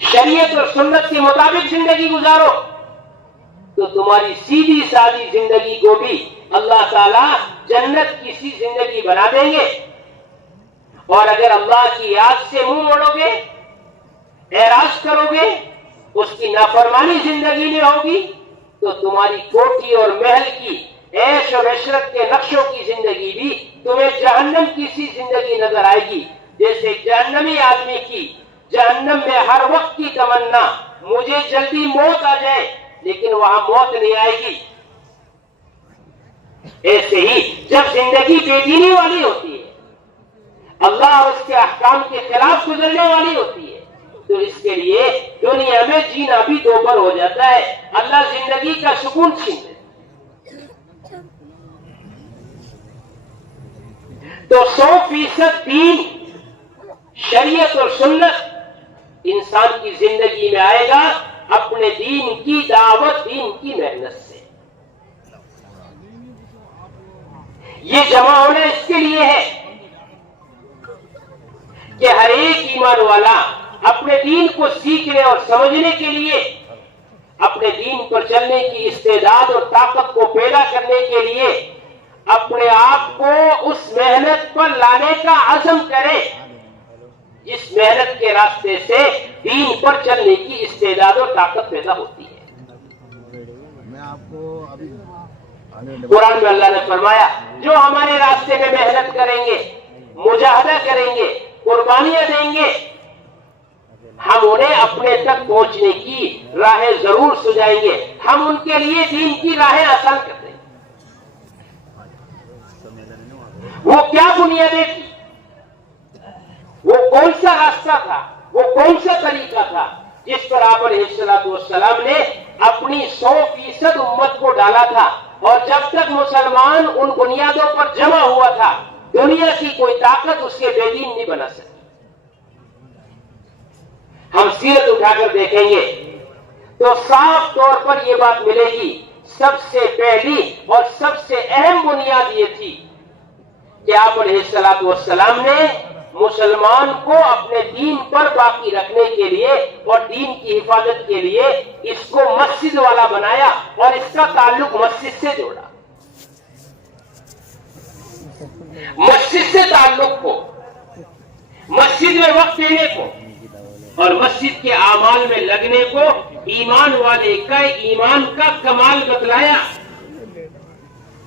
شریعت اور سنت کے مطابق زندگی گزارو، تو تمہاری سیدھی سادی زندگی کو بھی اللہ تعالیٰ جنت کی سی زندگی بنا دیں گے۔ اور اگر اللہ کی یاد سے منہ موڑو گے، اعراض کرو گے، اس کی نافرمانی زندگی میں ہوگی، تو تمہاری کوٹھی اور محل کی عیش اور عشرت کے نقشوں کی زندگی بھی تمہیں جہنم کی سی زندگی نظر آئے گی، جیسے جہنمی آدمی کی جہنم میں ہر وقت کی تمنا مجھے جلدی موت آ جائے، لیکن وہاں موت نہیں آئے گی۔ ایسے ہی جب زندگی بے دینی والی ہوتی ہے، اللہ اور اس کے احکام کے خلاف گزرنے والی ہوتی ہے، تو اس کے لیے دنیا میں جینا بھی دوبر ہو جاتا ہے، اللہ زندگی کا سکون چھین لیتا ہے۔ تو 100% دین، شریعت اور سنت انسان کی زندگی میں آئے گا اپنے دین کی دعوت، دین کی محنت سے۔ یہ جمع ہونا اس کے لیے ہے کہ ہر ایک ایمان والا اپنے دین کو سیکھنے اور سمجھنے کے لیے، اپنے دین پر چلنے کی استعداد اور طاقت کو پیدا کرنے کے لیے اپنے آپ کو اس محنت پر لانے کا عزم کرے جس محنت کے راستے سے دین پر چلنے کی استعداد اور طاقت پیدا ہوتی ہے۔ قرآن میں اللہ نے فرمایا جو ہمارے راستے میں محنت کریں گے، مجاہدہ کریں گے، قربانیاں دیں گے، ہم انہیں اپنے تک پہنچنے کی راہیں ضرور سجائیں گے. ہم ان کے لیے دین کی راہیں آسان کر دیں گے. وہ کیا بنیادیں تھی, وہ کون سا راستہ تھا, وہ کون سا طریقہ تھا جس پر آپ علیہ الصلوۃ والسلام نے اپنی 100% امت کو ڈالا تھا. اور جب تک مسلمان ان بنیادوں پر جمع ہوا تھا, دنیا کی کوئی طاقت اس کے بے دین نہیں بنا سکتی. ہم سیرت اٹھا کر دیکھیں گے تو صاف طور پر یہ بات ملے گی. سب سے پہلی اور سب سے اہم بنیاد یہ تھی کہ آپ علیہ الصلوۃ والسلام نے مسلمان کو اپنے دین پر باقی رکھنے کے لیے اور دین کی حفاظت کے لیے اس کو مسجد والا بنایا اور اس کا تعلق مسجد سے جوڑا. مسجد سے تعلق کو, مسجد میں وقت دینے کو اور مسجد کے اعمال میں لگنے کو ایمان والے کا ایمان کا کمال بتلایا.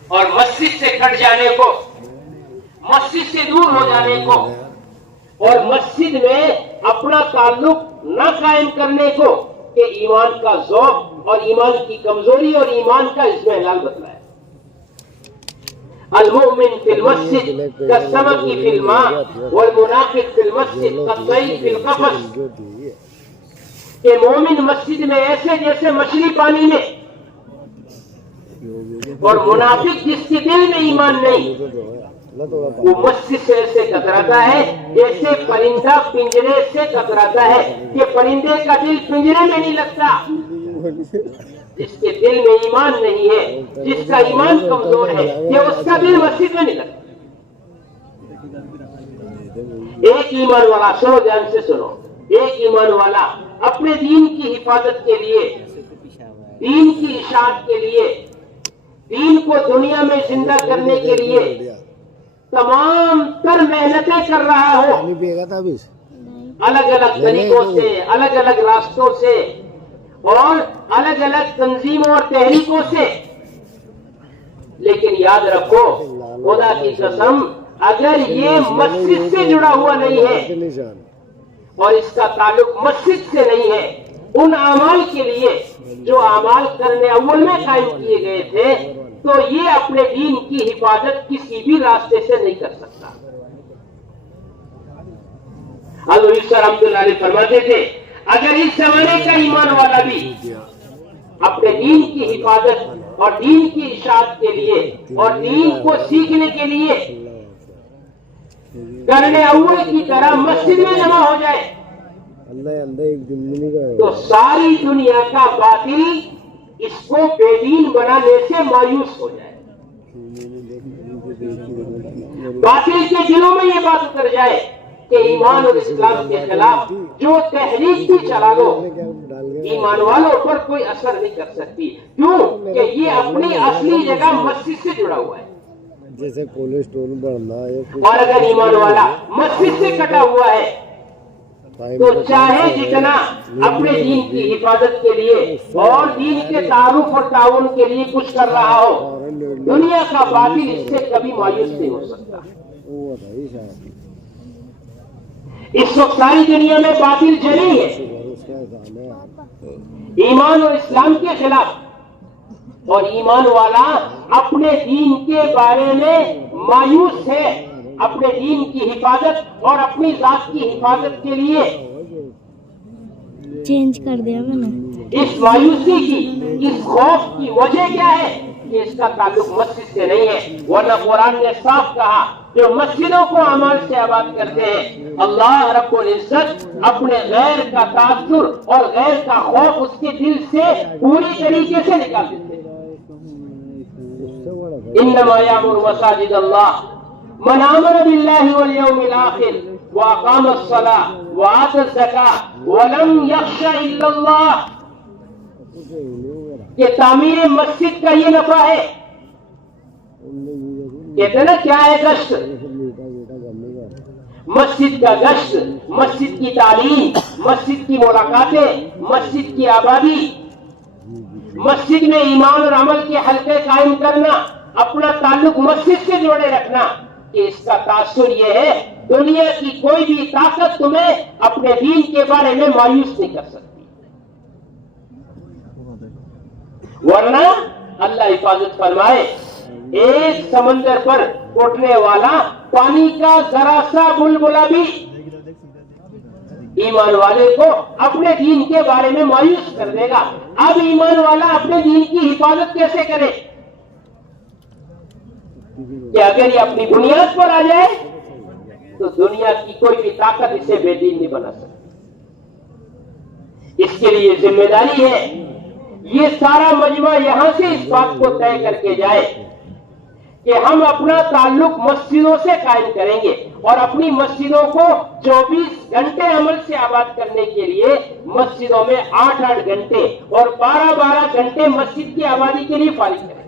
اور مسجد سے کٹ جانے کو, مسجد سے دور ہو جانے کو اور مسجد میں اپنا تعلق نہ قائم کرنے کو کہ ایمان کا ذوق اور ایمان کی کمزوری اور ایمان کا اضمحلال بتلایا. المؤمن فی المسجد کالسمک فی الماء والمنافق فی المسجد کالطیر فی القفص, کہ مومن مسجد میں ایسے جیسے مچھلی پانی میں, اور منافق جس کے دل میں ایمان نہیں وہ مسجد سے ایسے کتراتا ہے جیسے پرندہ پنجرے سے کتراتا ہے کہ پرندے کا دل پنجرے میں نہیں لگتا. جس کے دل میں ایمان نہیں ہے, جس کا ایمان کمزور ہے, کہ اس کا دل مسجد میں نہیں لگتا. ایک ایمان والا, سنو دھیان سے سنو, ایک ایمان والا اپنے دین کی حفاظت کے لیے, دین کی اشاعت کے لیے, دین کو دنیا میں زندہ کرنے کے لیے تمام تر محنتیں کر رہا ہو, الگ الگ طریقوں سے, الگ الگ راستوں سے اور الگ الگ تنظیموں اور تحریکوں سے. لیکن یاد رکھو, خدا کی قسم, اگر یہ مسجد سے جڑا ہوا نہیں ہے اور اس کا تعلق مسجد سے نہیں ہے, ان اعمال کے لیے جو اعمال کرنے اول میں قائم کیے گئے تھے, تو یہ اپنے دین کی حفاظت کسی بھی راستے سے نہیں کر سکتا. حضرت عیسیٰ رحمۃ اللہ علیہ فرماتے تھے اگر اس زمانے کا ایمان والا بھی اپنے دین کی حفاظت اور دین کی اشاعت کے لیے اور دین کو سیکھنے کے لیے کرنے اول کی طرح مسجد میں جمع ہو جائے تو ساری دنیا کا باطل اس کو بے دین بنانے سے مایوس ہو جائے. باطل کے دلوں میں یہ بات اتر جائے کہ ایمان اور اسلام کے خلاف جو تحریک بھی چلا لو, ایمان والوں پر کوئی اثر نہیں کر سکتی. کیوں کہ یہ اپنی اصلی جگہ مسجد سے جڑا ہوا ہے. جیسے کولیسٹرول بڑھنا ہے, اور اگر ایمان والا مسجد سے کٹا ہوا ہے تو چاہے جتنا اپنے دین کی حفاظت کے لیے اور دین کے تعارف اور تعاون کے لیے کچھ کر رہا ہو, دنیا کا باطل اس سے کبھی مایوس نہیں ہو سکتا. اس وقت ساری دنیا میں باطل جری ہے ایمان اور اسلام کے خلاف, اور ایمان والا اپنے دین کے بارے میں مایوس ہے. اپنے دین کی حفاظت اور اپنی ذات کی حفاظت کے لیے چینج کر دیا میں نے. اس مایوسی کی, اس خوف کی وجہ کیا ہے کہ اس کا تعلق مسجد سے نہیں ہے. ورنہ قرآن نے صاف کہا جو مسجدوں کو اعمال سے آباد کرتے ہیں, اللہ رب العزت اپنے غیر کا تاثر اور غیر کا خوف اس کے دل سے پوری طریقے سے نکال دیتے ہیں. انما یامر مساجد اللہ من آمن باللہ والیوم الآخر واقام الصلاة وآت الزکاة ولم یخش الا اللہ. یہ تعمیر مسجد کا یہ نفع ہے. کہتے ہیں نا کیا ہے گشت, مسجد کا گشت, مسجد کی تعلیم, مسجد کی ملاقاتیں, مسجد کی آبادی, مسجد میں ایمان اور عمل کے حلقے قائم کرنا, اپنا تعلق مسجد سے جوڑے رکھنا, کہ اس کا تاثر یہ ہے دنیا کی کوئی بھی طاقت تمہیں اپنے دین کے بارے میں مایوس نہیں کر سکتی، ورنہ اللہ حفاظت فرمائے ایک سمندر پر اٹھنے والا پانی کا ذرا سا بلبلا بھی ایمان والے کو اپنے دین کے بارے میں مایوس کر دے گا۔ اب ایمان والا اپنے دین کی حفاظت کیسے کرے کہ اگر یہ اپنی بنیاد پر آ جائے تو دنیا کی کوئی بھی طاقت اسے بے دین نہیں بنا سکتی۔ اس کے لیے ذمہ داری ہے یہ سارا مجمع یہاں سے اس بات کو طے کر کے جائے کہ ہم اپنا تعلق مسجدوں سے قائم کریں گے اور اپنی مسجدوں کو 24 گھنٹے عمل سے آباد کرنے کے لیے مسجدوں میں 8-8 گھنٹے اور 12-12 گھنٹے مسجد کی آبادی کے لیے فارغ کریں۔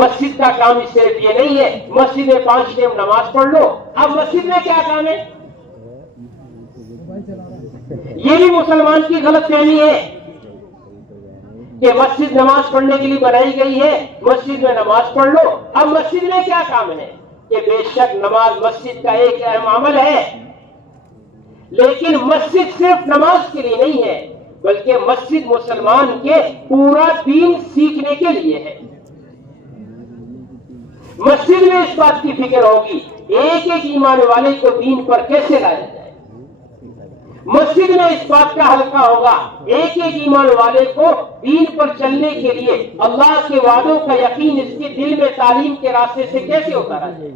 مسجد کا کام صرف یہ نہیں ہے مسجد میں 5 ٹائم نماز پڑھ لو، اب مسجد میں کیا کام ہے؟ یہ بھی مسلمان کی غلط فہمی ہے کہ مسجد نماز پڑھنے کے لیے بنائی گئی ہے، مسجد میں نماز پڑھ لو۔ اب مسجد میں کیا کام ہے؟ کہ بے شک نماز مسجد کا ایک اہم عمل ہے، لیکن مسجد صرف نماز کے لیے نہیں ہے بلکہ مسجد مسلمان کے پورا دین سیکھنے کے لیے ہے۔ مسجد میں اس بات کی فکر ہوگی ایک ایک ایمان والے کو دین پر کیسے لایا جائے، مسجد میں اس بات کا حلقہ ہوگا ایک ایک ایمان والے کو دین پر چلنے کے لیے اللہ کے وعدوں کا یقین اس کے دل میں تعلیم کے راستے سے کیسے اتارا جائے۔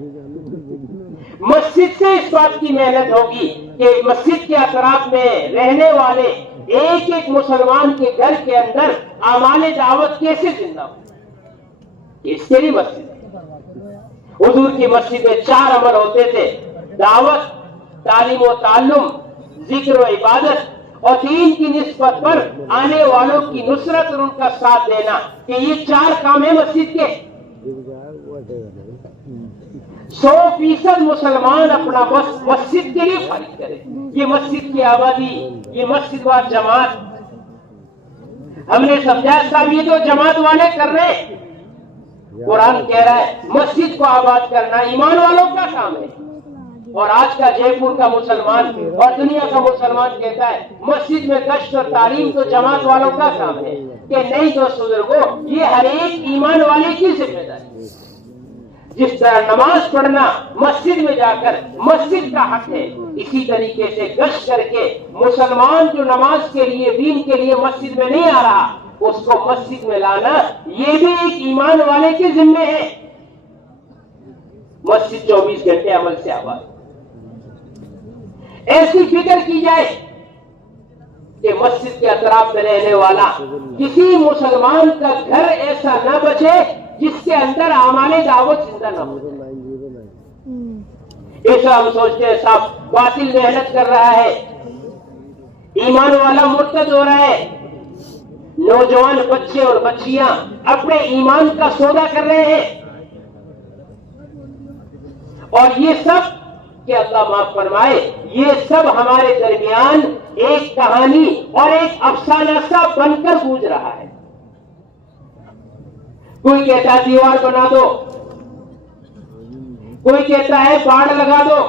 مسجد سے اس بات کی محنت ہوگی کہ مسجد کے اطراف میں رہنے والے ایک ایک مسلمان کے گھر کے اندر اعمال دعوت کیسے زندہ ہو، اس کے لیے مسجد۔ حضور کی مسجد میں 4 عمل ہوتے تھے، دعوت، تعلیم و تعلم، ذکر و عبادت اور دین کی نسبت پر آنے والوں کی نصرت اور ان کا ساتھ دینا، کہ یہ 4 کام ہیں مسجد کے۔ 100% مسلمان اپنا مسجد کے لیے فارغ کرے، یہ مسجد کی آبادی، یہ مسجد وار جماعت۔ ہم نے سمجھا صاحب یہ تو جماعت والے کر رہے ہیں، قرآن کہہ رہا ہے مسجد کو آباد کرنا ایمان والوں کا کام ہے۔ اور آج کا جے پور کا مسلمان اور دنیا کا مسلمان کہتا ہے مسجد میں گشت اور تعلیم تو جماعت والوں کا کام ہے، کہ نہیں دوست بزرگوں، یہ ہر ایک ایمان والے کی ذمہ داری ہے۔ جس طرح نماز پڑھنا مسجد میں جا کر مسجد کا حق ہے، اسی طریقے سے گشت کر کے مسلمان جو نماز کے لیے دین کے لیے مسجد میں نہیں آ رہا اس کو مسجد میں لانا یہ بھی ایک ایمان والے کے ذمہ ہے۔ مسجد 24 گھنٹے عمل سے آباد، ایسی فکر کی جائے کہ مسجد کے اطراف میں رہنے والا کسی مسلمان کا گھر ایسا نہ بچے جس کے اندر اعمال دعوت زندہ نہ ہو۔ ایسا ہم سوچتے ہیں صاحب باطل محنت کر رہا ہے، ایمان والا مرتد ہو رہا ہے، نوجوان بچے اور بچیاں اپنے ایمان کا سودا کر رہے ہیں، اور یہ سب کہ اللہ معاف فرمائے یہ سب ہمارے درمیان ایک کہانی اور ایک افسانہ سا بن کر گونج رہا ہے۔ کوئی کہتا ہے دیوار بنا دو، کوئی کہتا ہے باڑ لگا دو،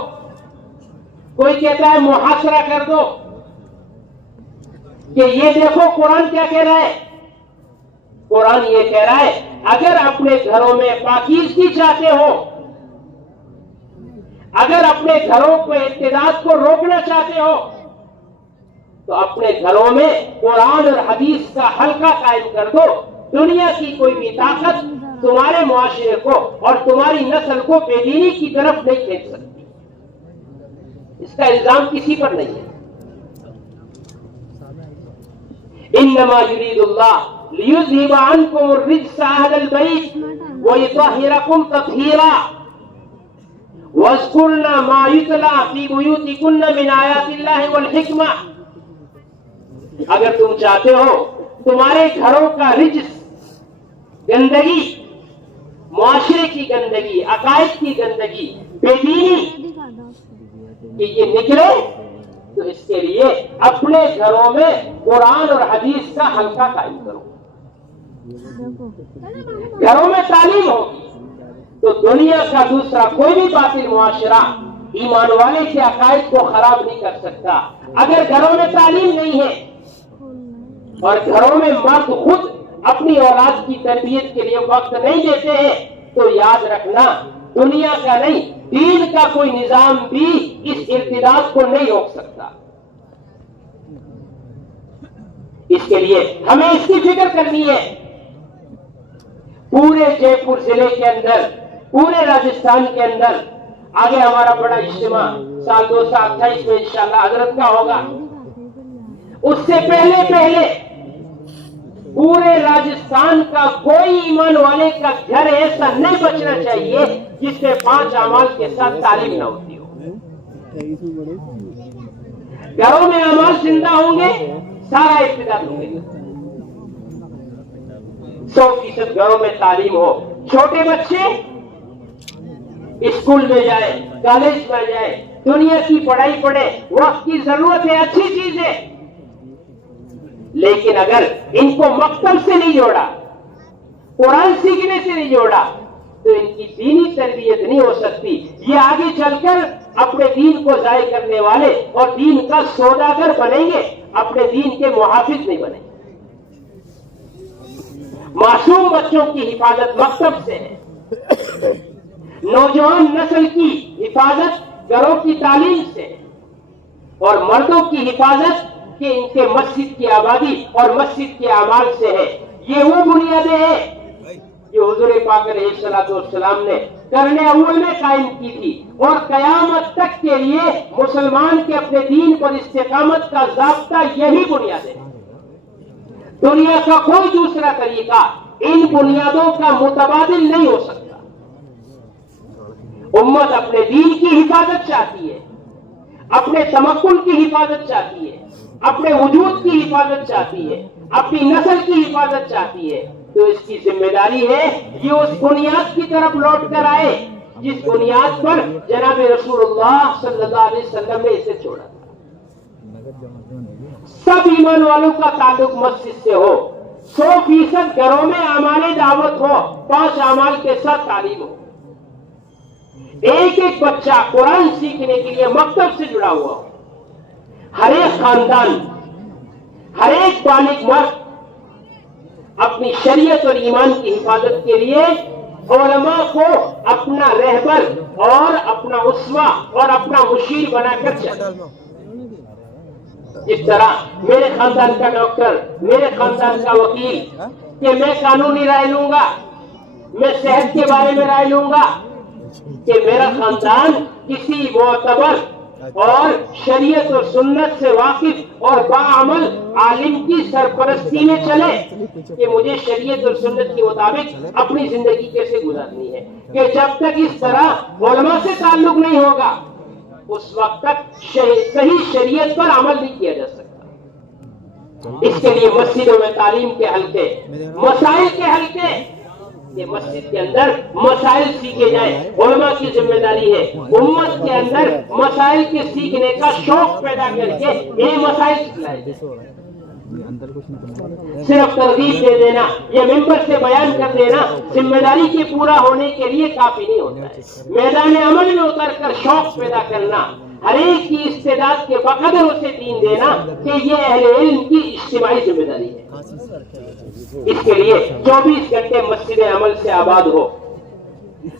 کوئی کہتا ہے محاصرہ کر دو، کہ یہ دیکھو قرآن کیا کہہ رہا ہے۔ قرآن یہ کہہ رہا ہے اگر اپنے گھروں میں پاکیزگی چاہتے ہو، اگر اپنے گھروں کو ارتداد کو روکنا چاہتے ہو تو اپنے گھروں میں قرآن اور حدیث کا حلقہ قائم کر دو۔ دنیا کی کوئی بھی طاقت تمہارے معاشرے کو اور تمہاری نسل کو بے دینی کی طرف نہیں کھینچ سکتی، اس کا الزام کسی پر نہیں ہے۔ انما یرید اللہ لیذہب عنکم الرجس اہل البیت ویطہرکم تطہیرا وَاذْكُرْنَا مَا يُتْلَىٰ فِي بُيُوتِكُنَّ مِنْ آيَاتِ اللَّهِ وَالْحِكْمَةِ۔ اگر تم چاہتے ہو تمہارے گھروں کا رجس، گندگی، معاشرے کی گندگی، عقائد کی گندگی، بے دینی کہ یہ نکلے تو اس کے لیے اپنے گھروں میں قرآن اور حدیث کا حلقہ قائم کرو، گھروں میں تعلیم ہوگی تو دنیا کا دوسرا کوئی بھی باطل معاشرہ ایمان والے کے عقائد کو خراب نہیں کر سکتا۔ اگر گھروں میں تعلیم نہیں ہے اور گھروں میں مرد خود اپنی اولاد کی تربیت کے لیے وقت نہیں دیتے ہیں تو یاد رکھنا دنیا کا نہیں دین کا کوئی نظام بھی اس ارتداد کو نہیں روک سکتا۔ اس کے لیے ہمیں اس کی فکر کرنی ہے۔ پورے جے پور ضلع کے اندر، پورے راجستھان کے اندر آگے ہمارا بڑا اجتماع سال 2028 میں انشاءاللہ حضرت کا ہوگا۔ اس سے پہلے پورے راجستھان کا کوئی ایمان والے کا گھر ایسا نہیں بچنا چاہیے جس میں 5 اعمال کے ساتھ تعلیم نہ ہوتی ہو۔ گھروں میں اعمال زندہ ہوں گے، سارا ارتداد ہوں گے۔ 100% گھروں میں تعلیم ہو، چھوٹے بچے اسکول میں جائے، کالج میں جائے، دنیا کی پڑھائی پڑھے، وقت کی ضرورت ہے، اچھی چیز ہے، لیکن اگر ان کو مکتب سے نہیں جوڑا، قرآن سیکھنے سے نہیں جوڑا تو ان کی دینی تربیت نہیں ہو سکتی۔ یہ آگے چل کر اپنے دین کو ضائع کرنے والے اور دین کا سوداگر بنیں گے، اپنے دین کے محافظ نہیں بنیں گے۔ معصوم بچوں کی حفاظت مکتب سے ہے، نوجوان نسل کی حفاظت گھروں کی تعلیم سے ہے، اور مردوں کی حفاظت کہ ان کے مسجد کی آبادی اور مسجد کے اعمال سے ہے۔ یہ وہ بنیادیں ہیں جو حضور پاک علیہ الصلوۃ والسلام نے قرن اول میں قائم کی تھی، اور قیامت تک کے لیے مسلمان کے اپنے دین پر استقامت کا ضابطہ یہی بنیادیں ہیں۔ دنیا کا کوئی دوسرا طریقہ ان بنیادوں کا متبادل نہیں ہو سکتا۔ امت اپنے دین کی حفاظت چاہتی ہے، اپنے تمکن کی حفاظت چاہتی ہے، اپنے وجود کی حفاظت چاہتی ہے، اپنی نسل کی حفاظت چاہتی ہے، تو اس کی ذمہ داری ہے یہ اس بنیاد کی طرف لوٹ کر آئے جس بنیاد پر جناب رسول اللہ صلی اللہ علیہ وسلم نے اسے چھوڑا تھا۔ سب ایمان والوں کا تعلق مسجد سے ہو، 100% گھروں میں اعمال دعوت ہو، 5 اعمال کے ساتھ تعلیم ہو، ایک ایک بچہ قرآن سیکھنے کے لیے مکتب سے جڑا ہوا ہو، ہر ایک خاندان، ہر ایک بالغ مرد اپنی شریعت اور ایمان کی حفاظت کے لیے علماء کو اپنا رہبر اور اپنا اسوہ اور اپنا مشیر بنا کر چلے۔ جس طرح میرے خاندان کا ڈاکٹر، میرے خاندان کا وکیل کہ میں قانونی رائے لوں گا، میں صحت کے بارے میں رائے لوں گا، کہ میرا خاندان کسی معتبر اور شریعت اور سنت سے واقف اور باعمل عالم کی سرپرستی میں چلے کہ مجھے شریعت اور سنت کے مطابق اپنی زندگی کیسے گزارنی ہے، کہ جب تک اس طرح علماء سے تعلق نہیں ہوگا اس وقت تک صحیح شریعت پر عمل نہیں کیا جا سکتا۔ اس کے لیے مسجدوں میں تعلیم کے حلقے، مسائل کے حلقے، کہ مسجد کے اندر مسائل سیکھے جائیں، علماء کی ذمہ داری ہے امت کے اندر مسائل کے سیکھنے کا شوق پیدا کر کے یہ مسائل سکھلائے جائیں۔ صرف ترغیب دے دینا یا ممبر سے بیان کر دینا ذمہ داری کے پورا ہونے کے لیے کافی نہیں ہوتا ہے۔ میدان عمل میں اتر کر شوق پیدا کرنا، ہر ایک کی استعداد کے بقدر اسے دین دینا کہ یہ اہل علم کی اجتماعی ذمہ داری ہے۔ اس کے لیے 24 گھنٹے مسجد عمل سے آباد ہو،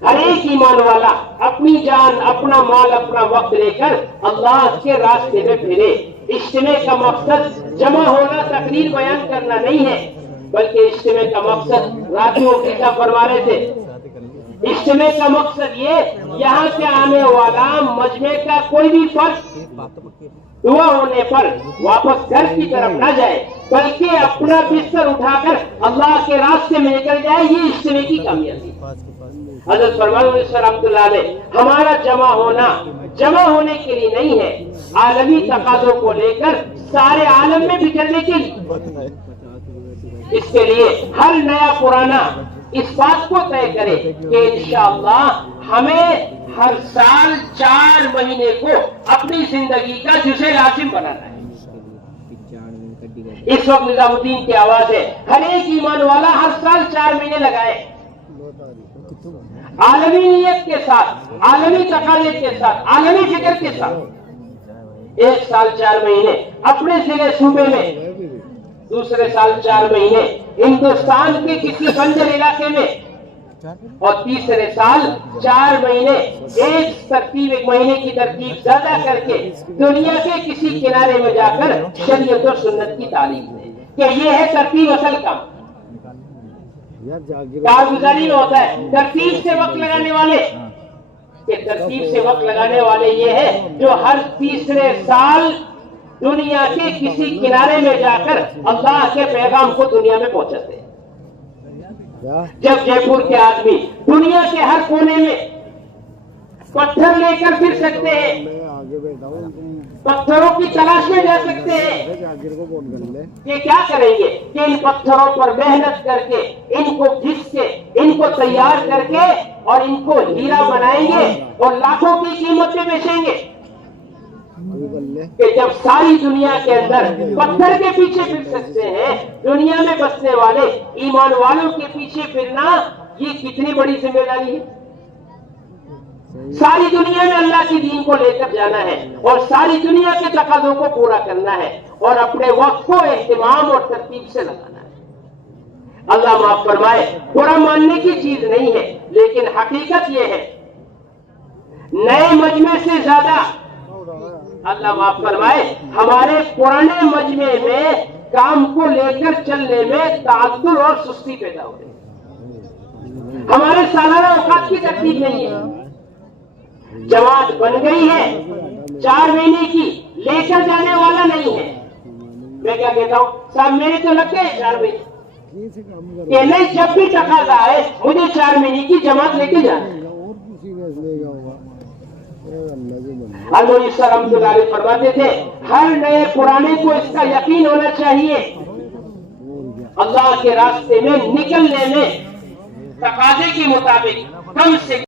ہر ایک ایمان والا اپنی جان، اپنا مال، اپنا وقت لے کر اللہ کے راستے میں پھرے۔ اجتماع کا مقصد جمع ہونا، تقریر بیان کرنا نہیں ہے، بلکہ اجتماع کا مقصد راجو کا فرما رہے تھے، اجتماع کا مقصد یہ یہاں سے آنے والا مجمع کا کوئی بھی فرد دعا ہونے پر واپس گھر کی طرف نہ جائے بلکہ اپنا بستر اٹھا کر اللہ کے راستے میں نکل جائے۔ یہ اجتماع کی کامیابی۔ حضرت فرمان رحمۃ اللہ علیہ ہمارا جمع ہونے کے لیے نہیں ہے، عالمی تقاضوں کو لے کر سارے عالم میں بکھرنے کے لیے۔ اس کے لیے ہر نیا پرانا اس بات کو طے کرے کہ انشاءاللہ ہمیں ہر سال 4 مہینے کو اپنی زندگی کا جزء لازم بنانا ہے۔ اس وقت نظام الدین کی آواز ہے، ہر ایک ایمان والا ہر سال 4 مہینے لگائے۔ عالمی نیت کے ساتھ، عالمی تقاضے کے ساتھ، عالمی فکر کے ساتھ 1 سال 4 مہینے اپنے ضلع صوبے میں، دوسرے سال 4 مہینے ہندوستان کے کسی بنجر علاقے میں، اور تیسرے سال 4 مہینے ایک مہینے کی ترتیب زیادہ کر کے دنیا کے کسی کنارے میں جا کر شریعت و سنت کی تعلیم دے کہ یہ ہے ترتیب اصل کام۔ کارگزاری میں ہوتا ہے ترتیب سے وقت لگانے والے، کہ ترتیب سے وقت لگانے والے یہ ہے جو ہر تیسرے سال دنیا کے کسی کنارے میں جا کر اللہ کے پیغام کو دنیا میں پہنچاتے ہیں۔ جب جے پور کے آدمی دنیا کے ہر کونے میں پتھر لے کر پھر سکتے ہیں، پتھروں کی تلاش میں جا سکتے ہیں، یہ کیا کریں گے کہ ان پتھروں پر محنت کر کے، ان کو گھس کے، ان کو تیار کر کے اور ان کو ہیرا بنائیں گے اور لاکھوں کی قیمت میں بیچیں گے، کہ جب ساری دنیا کے اندر پتھر کے پیچھے پھر سکتے ہیں، دنیا میں بسنے والے ایمان والوں کے پیچھے پھرنا یہ کتنی بڑی ذمہ داری ہے۔ ساری دنیا میں اللہ کی دین کو لے کر جانا ہے اور ساری دنیا کے تقاضوں کو پورا کرنا ہے اور اپنے وقت کو اہتمام اور ترتیب سے لگانا ہے۔ اللہ معاف فرمائے، برا ماننے کی چیز نہیں ہے، لیکن حقیقت یہ ہے نئے مجمع سے زیادہ، اللہ معاف فرمائے، ہمارے پرانے مجمع میں کام کو لے کر چلنے میں تعطل اور سستی پیدا ہو رہی، ہمارے سالانہ اوقات کی ترتیب نہیں ہے۔ جماعت بن گئی ہے 4 مہینے کی، لے کر جانے والا نہیں ہے۔ میں کیا کہتا ہوں صاحب میرے تو لگتے ہیں 4 مہینے کہ نہیں، جب بھی تقاضا ہے مجھے 4 مہینے کی جماعت لے کے جانا ہے۔ رحمۃ اللہ علیہ فرماتے تھے ہر نئے پرانے کو اس کا یقین ہونا چاہیے اللہ کے راستے میں نکلنے میں تقاضے کے مطابق کم سے